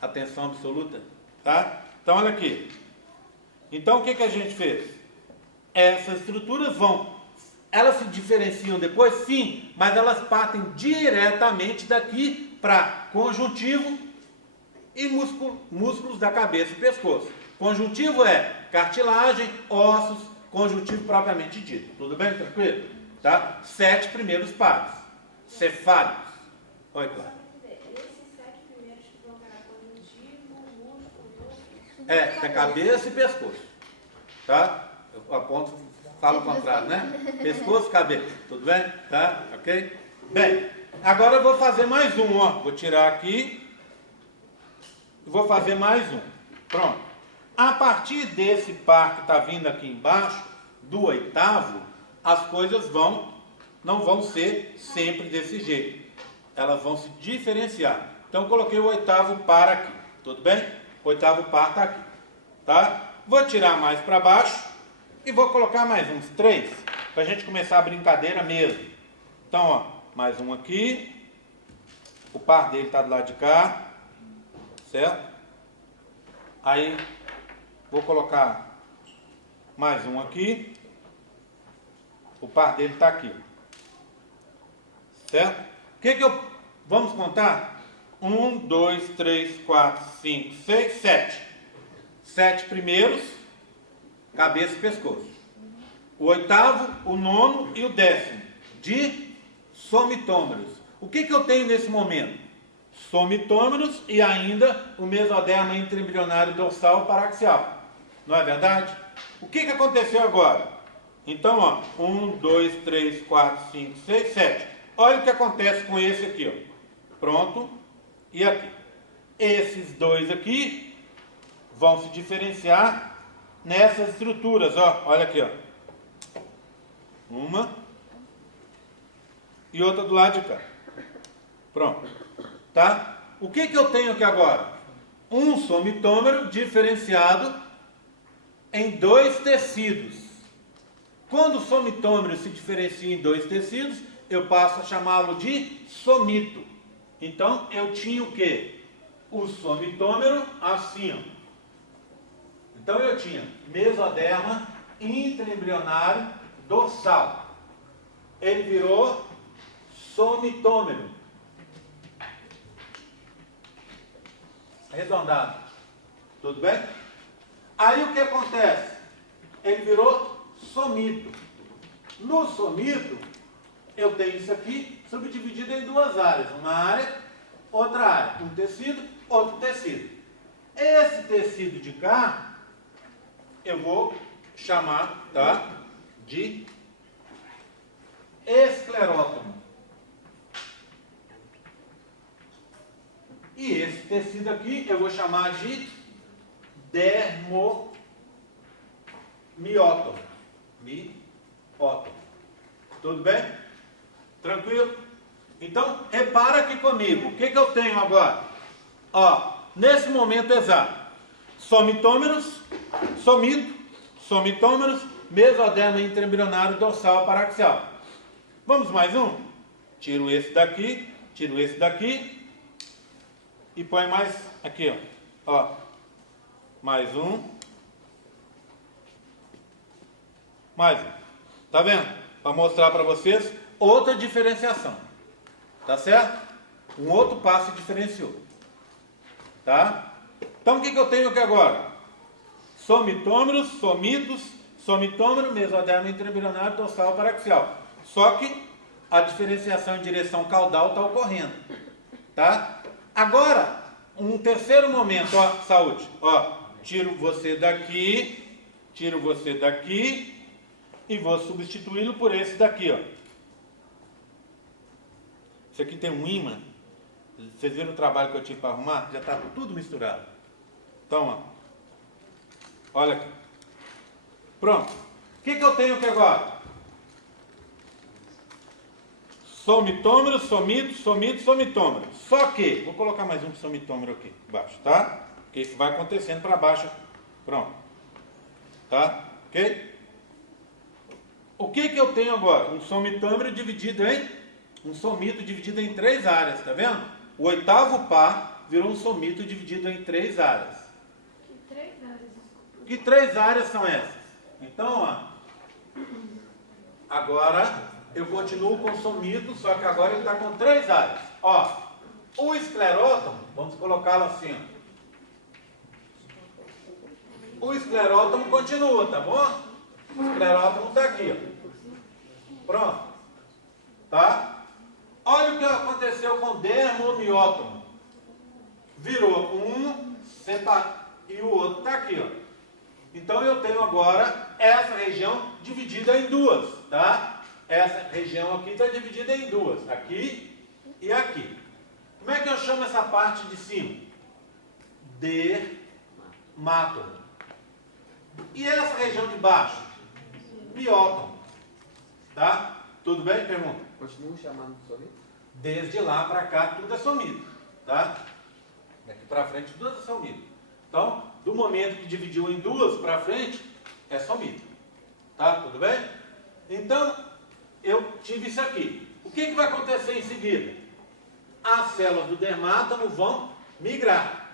atenção absoluta, tá? Então, olha aqui. Então, o que a gente fez? Essas estruturas elas se diferenciam depois? Sim, mas elas partem diretamente daqui para conjuntivo e músculos da cabeça e pescoço. Conjuntivo é cartilagem, ossos, conjuntivo propriamente dito. Tudo bem? Tranquilo? Tá? 7 primeiros pares. Cefálicos. Oi, Cláudia. Esses 7 primeiros que vão para conjuntivo, músculo, Da cabeça e pescoço. Tá? Eu aponto, falo o contrário, né? Pescoço, cabeça. Tudo bem? Tá? Ok? Bem, agora eu vou fazer mais um, ó. Vou tirar aqui. Vou fazer mais um. Pronto. A partir desse par que está vindo aqui embaixo, do 8º, as coisas não vão ser sempre desse jeito. Elas vão se diferenciar. Então, eu coloquei o 8º par aqui. Tudo bem? O 8º par está aqui. Tá? Vou tirar mais para baixo e vou colocar mais uns 3, para a gente começar a brincadeira mesmo. Então, ó, mais um aqui. O par dele está do lado de cá. Certo? Aí, vou colocar mais um aqui. O par dele está aqui. Certo? O que vamos contar? 1, 2, 3, 4, 5, 6, 7. 7 primeiros, cabeça e pescoço. O 8º, o 9º e o 10º, de somitômeros. O que eu tenho nesse momento? Somitômeros e ainda o mesoderma intraembrionário dorsal paraxial. Não é verdade? O que aconteceu agora? Então, ó, 1, 2, 3, 4, 5, 6, 7. Olha o que acontece com esse aqui, ó. Pronto. E aqui. Esses dois aqui vão se diferenciar nessas estruturas, ó. Olha aqui, ó. Uma e outra do lado de cá. Pronto. Tá? O que eu tenho aqui agora? Um somitômero diferenciado em 2 tecidos. Quando o somitômero se diferencia em 2 tecidos, eu passo a chamá-lo de somito. Então, eu tinha o quê? O somitômero assim, ó. Então, eu tinha mesoderma intraembrionário dorsal. Ele virou somitômero. Arredondado. Tudo bem? Aí o que acontece? Ele virou somito. No somito, eu tenho isso aqui subdividido em 2 áreas. Uma área, outra área. Um tecido, outro tecido. Esse tecido de cá, eu vou chamar, tá, de esclerótomo. E esse tecido aqui eu vou chamar de dermomiótomo. Tudo bem? Tranquilo? Então, repara aqui comigo. O que eu tenho agora? Ó, nesse momento exato. Somitômeros, somito, somitômeros, mesoderma intraembrionário dorsal paraxial. Vamos mais um? Tiro esse daqui e põe mais aqui, ó. Mais um. Mais um. Tá vendo? Para mostrar para vocês outra diferenciação. Tá certo? Um outro passo diferenciou. Tá? Então o que eu tenho aqui agora? Somitômeros, somitos, somitômero, mesoderma intraembrionário dorsal paraxial. Só que a diferenciação em direção caudal está ocorrendo. Tá? Agora, um terceiro momento, ó, saúde. Ó, tiro você daqui e vou substituí-lo por esse daqui, ó. Esse aqui tem um ímã. Vocês viram o trabalho que eu tive para arrumar? Já está tudo misturado. Então, ó. Olha aqui. Pronto. O que eu tenho aqui agora? Somitômero, somito, somitômero. Só que, vou colocar mais um somitômero aqui embaixo, tá? Porque isso vai acontecendo para baixo. Pronto. Tá? Ok? O que eu tenho agora? Um somitômero dividido em... Um somito dividido em 3 áreas, tá vendo? O oitavo par virou um somito dividido em 3 áreas. Que 3 áreas? Que 3 áreas são essas? Então, ó. Agora, eu continuo com o somito, só que agora ele está com 3 áreas. Ó, o esclerótomo, vamos colocá-lo assim, ó. O esclerótomo continua, tá bom? O esclerótomo está aqui, ó. Pronto. Tá? Olha o que aconteceu com o dermomiótomo. Virou um, e o outro está aqui, ó. Então eu tenho agora essa região dividida em 2, tá? Essa região aqui está dividida em 2, aqui e aqui. Como é que eu chamo essa parte de cima? Dermátomo. E essa região de baixo? Biótomo. Tá? Tudo bem? Pergunta. Continua chamando de somito? Desde lá para cá tudo é somido, tá? Daqui para frente tudo é somido. Então, do momento que dividiu em 2 para frente, é somido. Tá? Tudo bem? Então, eu tive isso aqui. O que vai acontecer em seguida? As células do dermátomo vão migrar.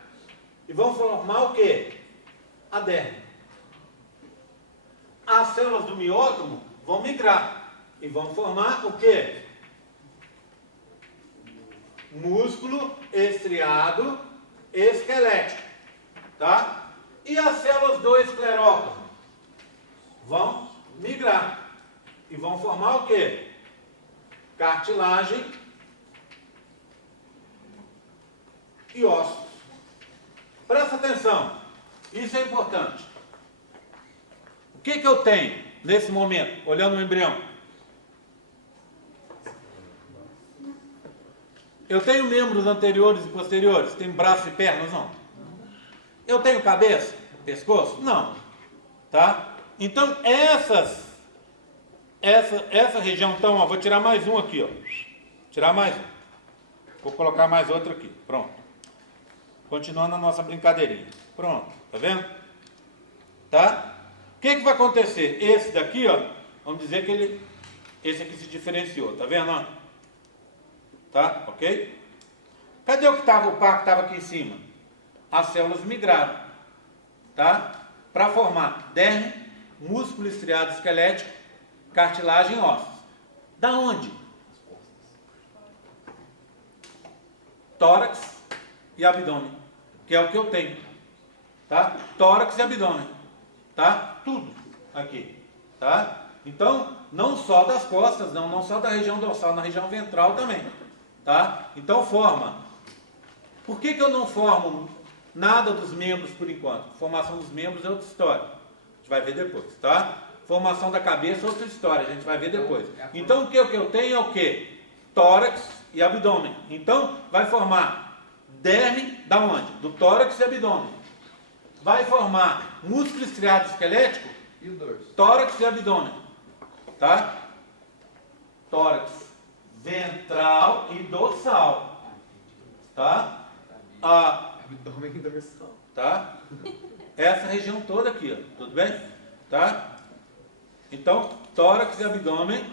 E vão formar o quê? A derme. As células do miótomo vão migrar. E vão formar o quê? Músculo estriado esquelético. Tá? E as células do esclerótomo vão migrar. E vão formar o quê? Cartilagem e ossos. Presta atenção. Isso é importante. O que eu tenho nesse momento, olhando o embrião? Eu tenho membros anteriores e posteriores? Tenho braços e pernas? Não. Eu tenho cabeça? Pescoço? Não. Tá? Então, essa região, então, ó, vou tirar mais um aqui, ó. Tirar mais um. Vou colocar mais outro aqui. Pronto. Continuando a nossa brincadeirinha. Pronto. Tá vendo? Tá? O que vai acontecer? Esse daqui, ó, vamos dizer que esse aqui se diferenciou. Tá vendo, ó? Tá? Ok? Cadê o par que estava aqui em cima? As células migraram. Tá? Para formar derme, músculo estriado esquelético, cartilagem e ossos. Da onde? Tórax e abdômen. Que é o que eu tenho. Tá? Tórax e abdômen. Tá? Tudo aqui. Tá? Então, não só das costas, não só da região dorsal, na região ventral também. Tá? Então forma. Por que eu não formo nada dos membros por enquanto? Formação dos membros é outra história. A gente vai ver depois, tá? Formação da cabeça é outra história, a gente vai ver depois. Então o que eu tenho é o quê? Tórax e abdômen. Então vai formar derme da onde? Do tórax e abdômen. Vai formar músculo estriado esquelético e o dorso. Tórax e abdômen. Tá? Tórax ventral e dorsal. Tá? Abdômen e dorsal. Tá? Essa região toda aqui, ó. Tudo bem? Tá? Então, tórax e abdômen,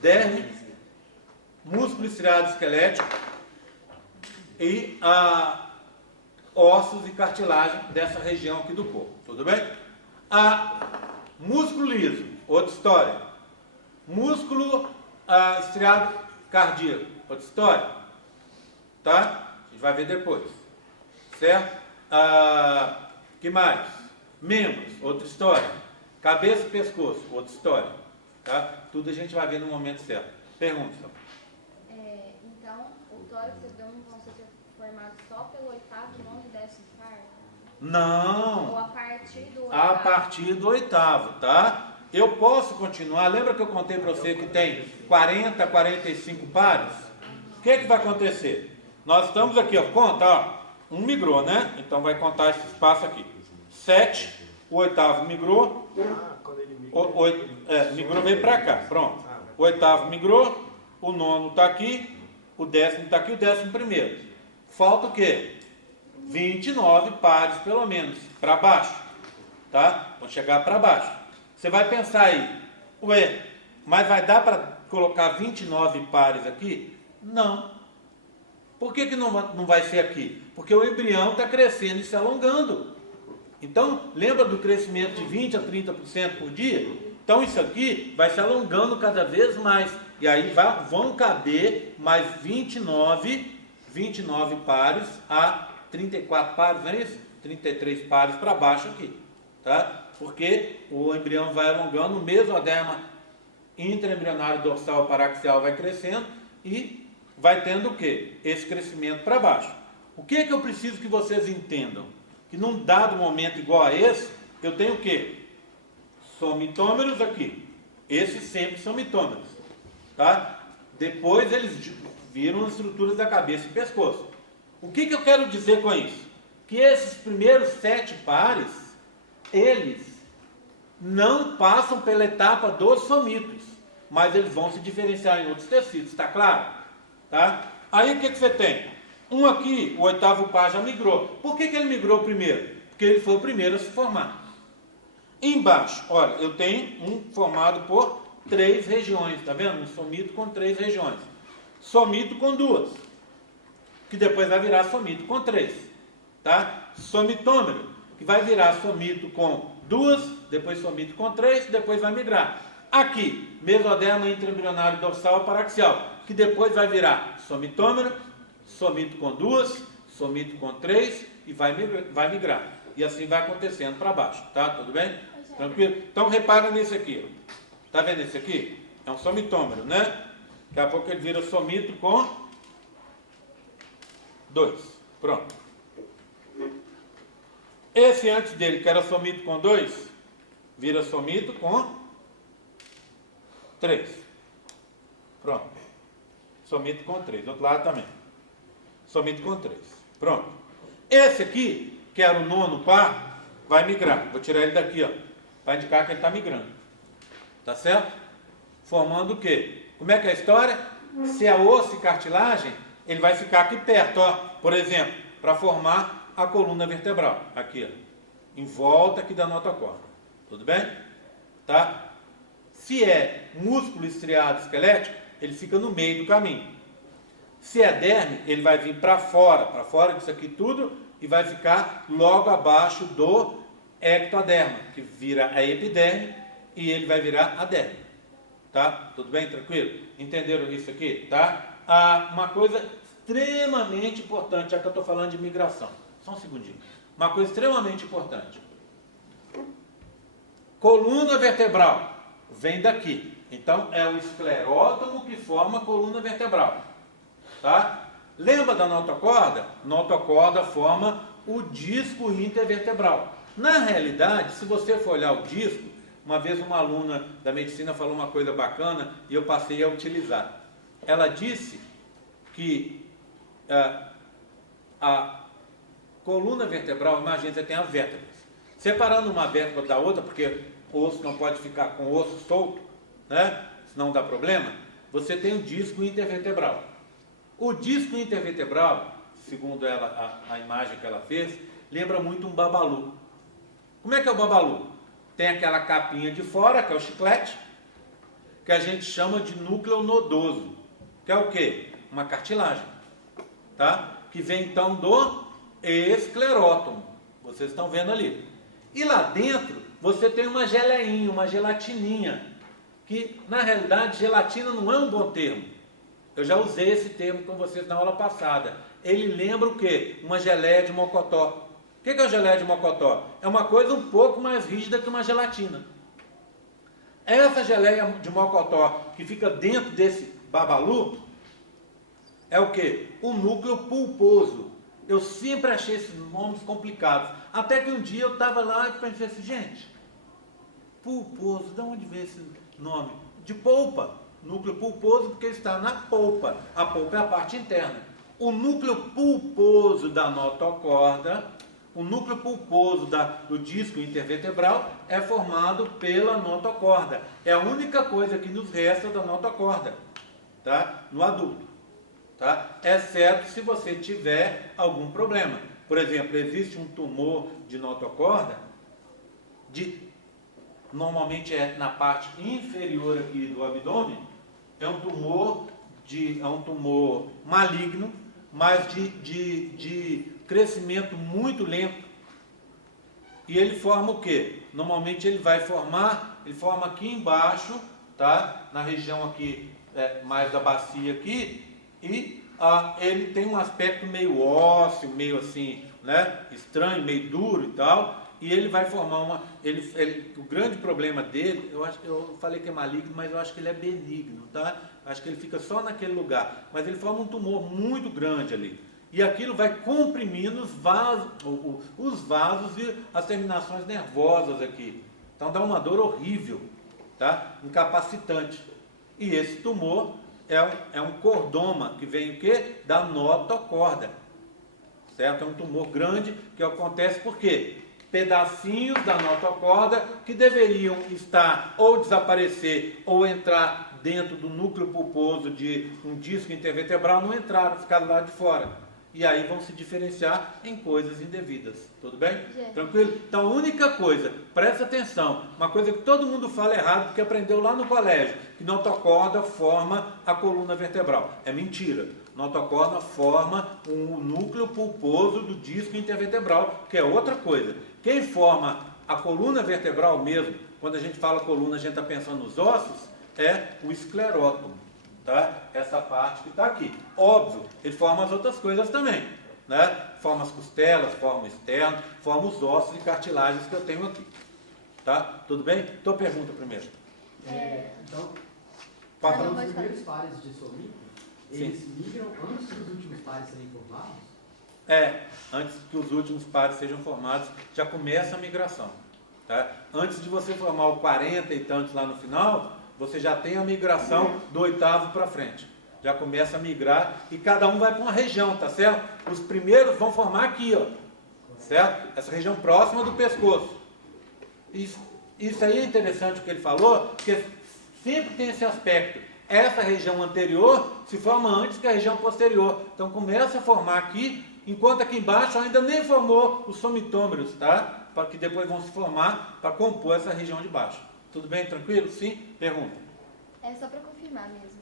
derme, músculo estriado esquelético e ossos e cartilagem dessa região aqui do corpo. Tudo bem? Músculo liso, outra história. Músculo estriado cardíaco, outra história. Tá? A gente vai ver depois. Certo? Que mais? Membros, outra história. Cabeça e pescoço, outra história. Tá? Tudo a gente vai ver no momento certo. Pergunta. Então, o tórax e o abdômen vão ser formados só pelo oitavo, nono e 10º par? Não. Ou a partir do oitavo? A partir do oitavo, tá? Eu posso continuar. Lembra que eu contei para você que tem 40, 45 pares? O que vai acontecer? Nós estamos aqui, ó, conta, ó, um migrou, né? Então vai contar esse espaço aqui. 7, o oitavo migrou. Migrou veio para cá, pronto. O oitavo migrou, o nono está aqui, o 10º está aqui, o 11º. Falta o quê? 29 pares, pelo menos, para baixo. Tá? Vou chegar para baixo. Você vai pensar aí, ué, mas vai dar para colocar 29 pares aqui? Não. Por que não vai ser aqui? Porque o embrião está crescendo e se alongando. Então, lembra do crescimento de 20% a 30% por dia? Então, isso aqui vai se alongando cada vez mais. E aí vão caber mais 29 pares a 34 pares, não é isso? 33 pares para baixo aqui. Tá? Porque o embrião vai alongando, o mesoderma intraembrionário dorsal paraxial vai crescendo e vai tendo o quê? Esse crescimento para baixo. O que eu preciso que vocês entendam? Que num dado momento igual a esse, eu tenho o quê? Somitômeros aqui. Esses sempre são mitômeros. Tá? Depois eles viram as estruturas da cabeça e pescoço. O que eu quero dizer com isso? Que esses primeiros 7 pares, eles não passam pela etapa dos somitos, mas eles vão se diferenciar em outros tecidos, está claro? Tá? Aí o que você tem? Um aqui, o oitavo par já migrou. Por que ele migrou primeiro? Porque ele foi o primeiro a se formar. Embaixo, olha, eu tenho um formado por 3 regiões, tá vendo? Um somito com 3 regiões. Somito com 2, que depois vai virar somito com 3, tá? Somitômero, que vai virar somito com 2, depois somito com 3, depois vai migrar. Aqui, mesoderma intraembrionário dorsal paraxial, que depois vai virar somitômero, somito com 2, somito com 3 e vai migrar. E assim vai acontecendo para baixo, tá? Tudo bem? Tranquilo? Então repara nisso aqui, ó. Tá vendo esse aqui? É um somitômero, né? Daqui a pouco ele vira somito com 2. Pronto. Esse antes dele, que era somito com 2, vira somito com 3. Pronto. Somito com 3. Do outro lado também. Somito com 3. Pronto. Esse aqui, que era o nono par, vai migrar. Vou tirar ele daqui, ó. Para indicar que ele está migrando. Tá certo? Formando o quê? Como é que é a história? Se é osso e cartilagem, ele vai ficar aqui perto, ó. Por exemplo, para formar a coluna vertebral. Aqui, ó. Em volta aqui da notocorda. Tudo bem? Tá? Se é músculo estriado esquelético, ele fica no meio do caminho. Se é derme, ele vai vir para fora disso aqui tudo, e vai ficar logo abaixo do ectoderma, que vira a epiderme, e ele vai virar a derme. Tá? Tudo bem? Tranquilo? Entenderam isso aqui? Tá? Uma coisa extremamente importante, já que eu estou falando de migração. Só um segundinho. Uma coisa extremamente importante. Coluna vertebral vem daqui. Então, é o esclerótomo que forma a coluna vertebral. Tá? Lembra da notocorda? Notocorda forma o disco intervertebral. Na realidade, se você for olhar o disco, uma vez uma aluna da medicina falou uma coisa bacana e eu passei a utilizar. Ela disse que a coluna vertebral, imagina, você tem as vértebras. Separando uma vértebra da outra, porque o osso não pode ficar com o osso solto, né? Senão dá problema. Você tem o disco intervertebral. O disco intervertebral, segundo ela, a imagem que ela fez, lembra muito um babalu. Como é que é o babalu? tem aquela capinha de fora, que é o chiclete, que a gente chama de núcleo nodoso, que é o quê? Uma cartilagem, tá? Que vem então do esclerótomo, vocês estão vendo ali. E lá dentro você tem uma geleinha, uma gelatininha, que na realidade gelatina não é um bom termo. Eu já usei esse termo com vocês na aula passada. Ele lembra o quê? Uma geleia de mocotó. O que é a geleia de mocotó? É uma coisa um pouco mais rígida que uma gelatina. Essa geleia de mocotó que fica dentro desse babalu é o quê? O núcleo pulposo. Eu sempre achei esses nomes complicados. Até que um dia eu estava lá e pensei assim, gente, pulposo, de onde veio esse nome? De polpa. Núcleo pulposo porque está na polpa. A polpa é a parte interna. O núcleo pulposo da notocorda, o núcleo pulposo do disco intervertebral é formado pela notocorda. É a única coisa que nos resta da notocorda, tá? No adulto, tá? Exceto se você tiver algum problema. Por exemplo, existe um tumor de notocorda, normalmente é na parte inferior aqui do abdômen, é um tumor maligno, mas de crescimento muito lento. E ele forma o quê? Normalmente ele forma aqui embaixo, tá? Na região aqui, mais da bacia aqui, e ele tem um aspecto meio ósseo, meio assim, né? Estranho, meio duro e tal. E ele vai formar o grande problema dele, eu falei que é maligno, mas eu acho que ele é benigno, tá? Acho que ele fica só naquele lugar. Mas ele forma um tumor muito grande ali. E aquilo vai comprimindo os vasos e as terminações nervosas aqui. Então dá uma dor horrível, tá? Incapacitante. E esse tumor é um cordoma, que vem o quê? Da notocorda. Certo? É um tumor grande que acontece por quê? Pedacinhos da notocorda que deveriam estar ou desaparecer ou entrar dentro do núcleo pulposo de um disco intervertebral, não entraram, ficaram lá de fora. E aí vão se diferenciar em coisas indevidas. Tudo bem? Tranquilo? Então a única coisa, presta atenção, uma coisa que todo mundo fala errado porque aprendeu lá no colégio, que notocorda forma a coluna vertebral. É mentira. Notocorda forma um núcleo pulposo do disco intervertebral, que é outra coisa. Quem forma a coluna vertebral mesmo, quando a gente fala coluna, a gente está pensando nos ossos, é o esclerótomo, tá? Essa parte que está aqui. Óbvio, ele forma as outras coisas também, né? Forma as costelas, forma o externo, forma os ossos e cartilagens que eu tenho aqui, tá? Tudo bem? Então pergunta primeiro. Então, Falando os primeiros pares de somico, eles migram antes dos últimos pares serem formados? Antes que os últimos pares sejam formados, já começa a migração. Tá? Antes de você formar o 40 e tantos lá no final, você já tem a migração do oitavo para frente. Já começa a migrar e cada um vai para uma região, tá certo? Os primeiros vão formar aqui, ó, certo? Essa região próxima do pescoço. Isso aí é interessante o que ele falou, porque sempre tem esse aspecto. Essa região anterior se forma antes que a região posterior. Então começa a formar aqui, enquanto aqui embaixo ainda nem formou os somitômeros, tá? Para que depois vão se formar para compor essa região de baixo. Tudo bem? Tranquilo? Sim? Pergunta. É só para confirmar mesmo.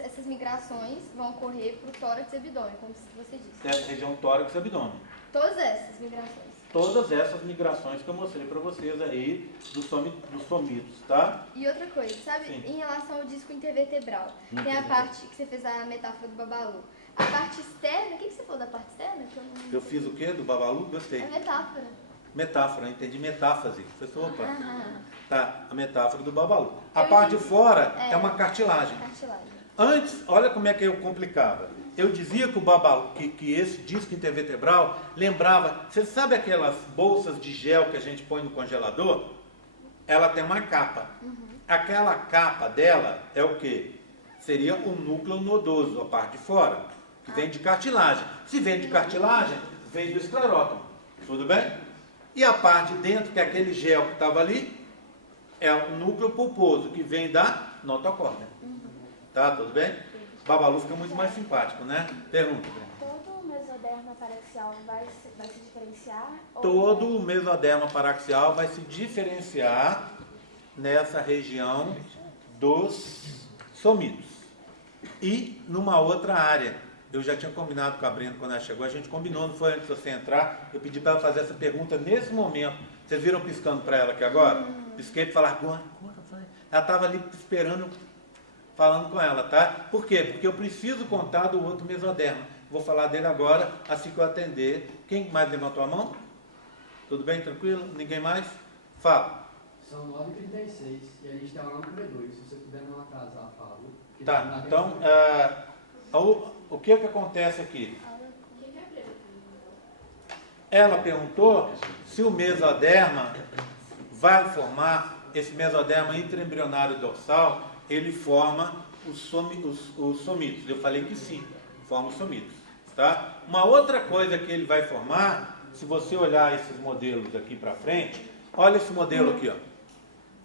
Essas migrações vão ocorrer para o tórax e abdômen, como você disse. Essa região tórax e abdômen. Todas essas migrações. Todas essas migrações que eu mostrei para vocês aí dos somitos, tá? E outra coisa, sabe, Sim. Em relação ao disco intervertebral, tem a parte que você fez a metáfora do babalu. A parte externa, o que você falou da parte externa? Que Eu fiz o quê? Do babalu? Gostei. É metáfora. Metáfora, entendi metáfase. Professor, opa. Ah, Tá, a metáfora do babalu. A Eu parte de entendi. fora é uma cartilagem. cartilagem. Antes, olha como é que eu complicava. Eu dizia que o babalu, que esse disco intervertebral lembrava, você sabe aquelas bolsas de gel que a gente põe no congelador? Ela tem uma capa. Aquela capa dela é o quê? Seria o núcleo nodoso, a parte de fora, que vem de cartilagem. Se vem de cartilagem, vem do esclerótomo. Tudo bem? E a parte de dentro, que é aquele gel que estava ali, é o núcleo pulposo, que vem da notocorda. Tá, tudo bem? Babalu fica muito mais simpático, né? Pergunta. Todo o mesoderma mesoderma paraxial vai se diferenciar? Ou Todo o mesoderma paraxial vai se diferenciar nessa região dos somitos. E numa outra área. Eu já tinha combinado com a Brenda quando ela chegou, a gente combinou, não foi antes de você entrar, eu pedi para ela fazer essa pergunta nesse momento. Vocês viram piscando para ela aqui agora? Pisquei para falar agora. Ela estava ali esperando, falando com ela, tá? Por quê? Porque eu preciso contar do outro mesoderma. Vou falar dele agora, assim que eu atender. Quem mais levantou a mão? Tudo bem, tranquilo? Ninguém mais? Fala. São 9h36 e a gente está lá no corredor. Se você puder não atrasar, fala. Tá, então, o que acontece aqui? Ela perguntou se o mesoderma vai formar, esse mesoderma intraembrionário dorsal, ele forma os somitos. Eu falei que sim, forma os somitos. Tá? Uma outra coisa que ele vai formar, se você olhar esses modelos aqui para frente, olha esse modelo aqui, ó.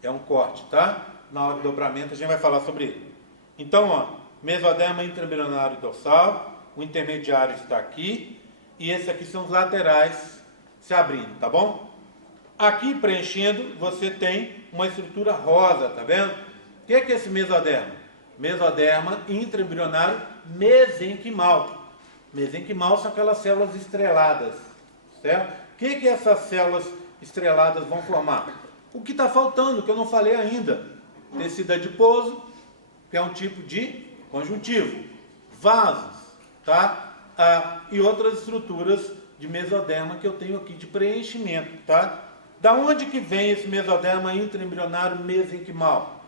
É um corte, tá? Na hora do dobramento a gente vai falar sobre ele. Então, ó, mesoderma intraembrionário dorsal, o intermediário está aqui, e esse aqui são os laterais se abrindo, tá bom? Aqui preenchendo, você tem uma estrutura rosa, tá vendo? O que é esse mesoderma? Mesoderma intraembrionário mesenquimal. Mesenquimal são aquelas células estreladas, certo? O que essas células estreladas vão formar? O que está faltando, que eu não falei ainda. Tecido adiposo, que é um tipo de conjuntivo. Vasos, tá? E outras estruturas de mesoderma que eu tenho aqui de preenchimento, tá? Da onde que vem esse mesoderma intraembrionário mesenquimal?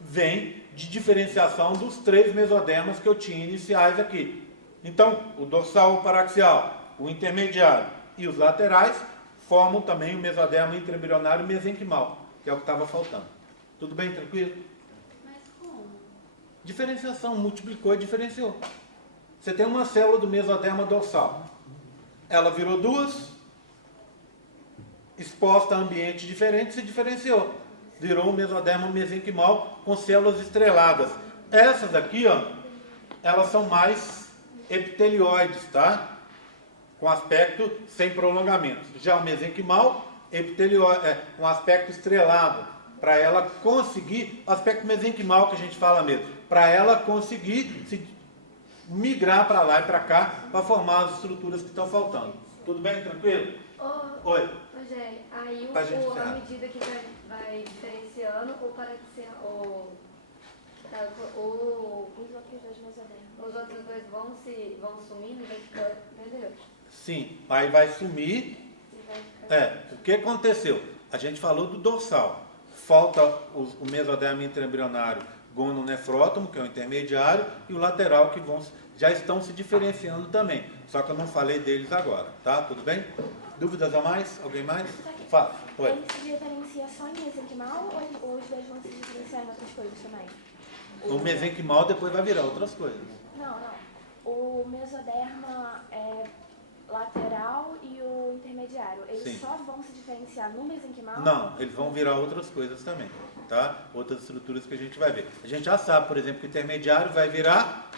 Vem de diferenciação dos 3 mesodermas que eu tinha iniciais aqui. Então, o dorsal, o paraxial, o intermediário e os laterais formam também o mesoderma intraembrionário mesenquimal, que é o que estava faltando. Tudo bem, tranquilo? Mas como? Diferenciação, multiplicou e diferenciou. Você tem uma célula do mesoderma dorsal. Ela virou 2, exposta a ambiente diferente, se diferenciou. Virou um mesoderma mesenquimal com células estreladas. Essas aqui, ó, elas são mais epitelioides, tá? Com aspecto sem prolongamento. Já o mesenquimal, com aspecto estrelado. Para ela conseguir, aspecto mesenquimal que a gente fala mesmo, para ela conseguir se migrar para lá e para cá, para formar as estruturas que estão faltando. Tudo bem, tranquilo? Oi. Rogério, aí Pra gente à encerrar. medida que vai diferenciando, os outros 2 mesodermas? os outros dois vão sumindo, vai ficar, entendeu? Sim, aí vai sumir. E vai ficar... O que aconteceu? A gente falou do dorsal. Falta o mesoderma intraembrionário gononefrótomo, que é o intermediário, e o lateral, que já estão se diferenciando também. Só que eu não falei deles agora, tá? Tudo bem? Dúvidas a mais? Alguém mais? Fala. Oi. Ele se diferencia só em mesenquimal ou os 2 vão se diferenciar em outras coisas também? O mesenquimal depois vai virar outras coisas. Não. O mesoderma lateral e o intermediário, eles Sim. só vão se diferenciar no mesenquimal? Não, eles vão virar outras coisas também, tá? Outras estruturas que a gente vai ver. A gente já sabe, por exemplo, que o intermediário vai virar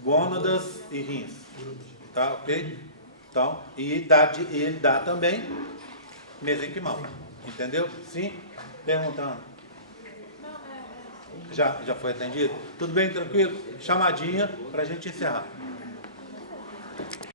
gônadas e rins, tá? Ok? Então, e ele dá também mesenquimal, entendeu? Sim? Perguntando. Já foi atendido? Tudo bem, tranquilo? Chamadinha para a gente encerrar.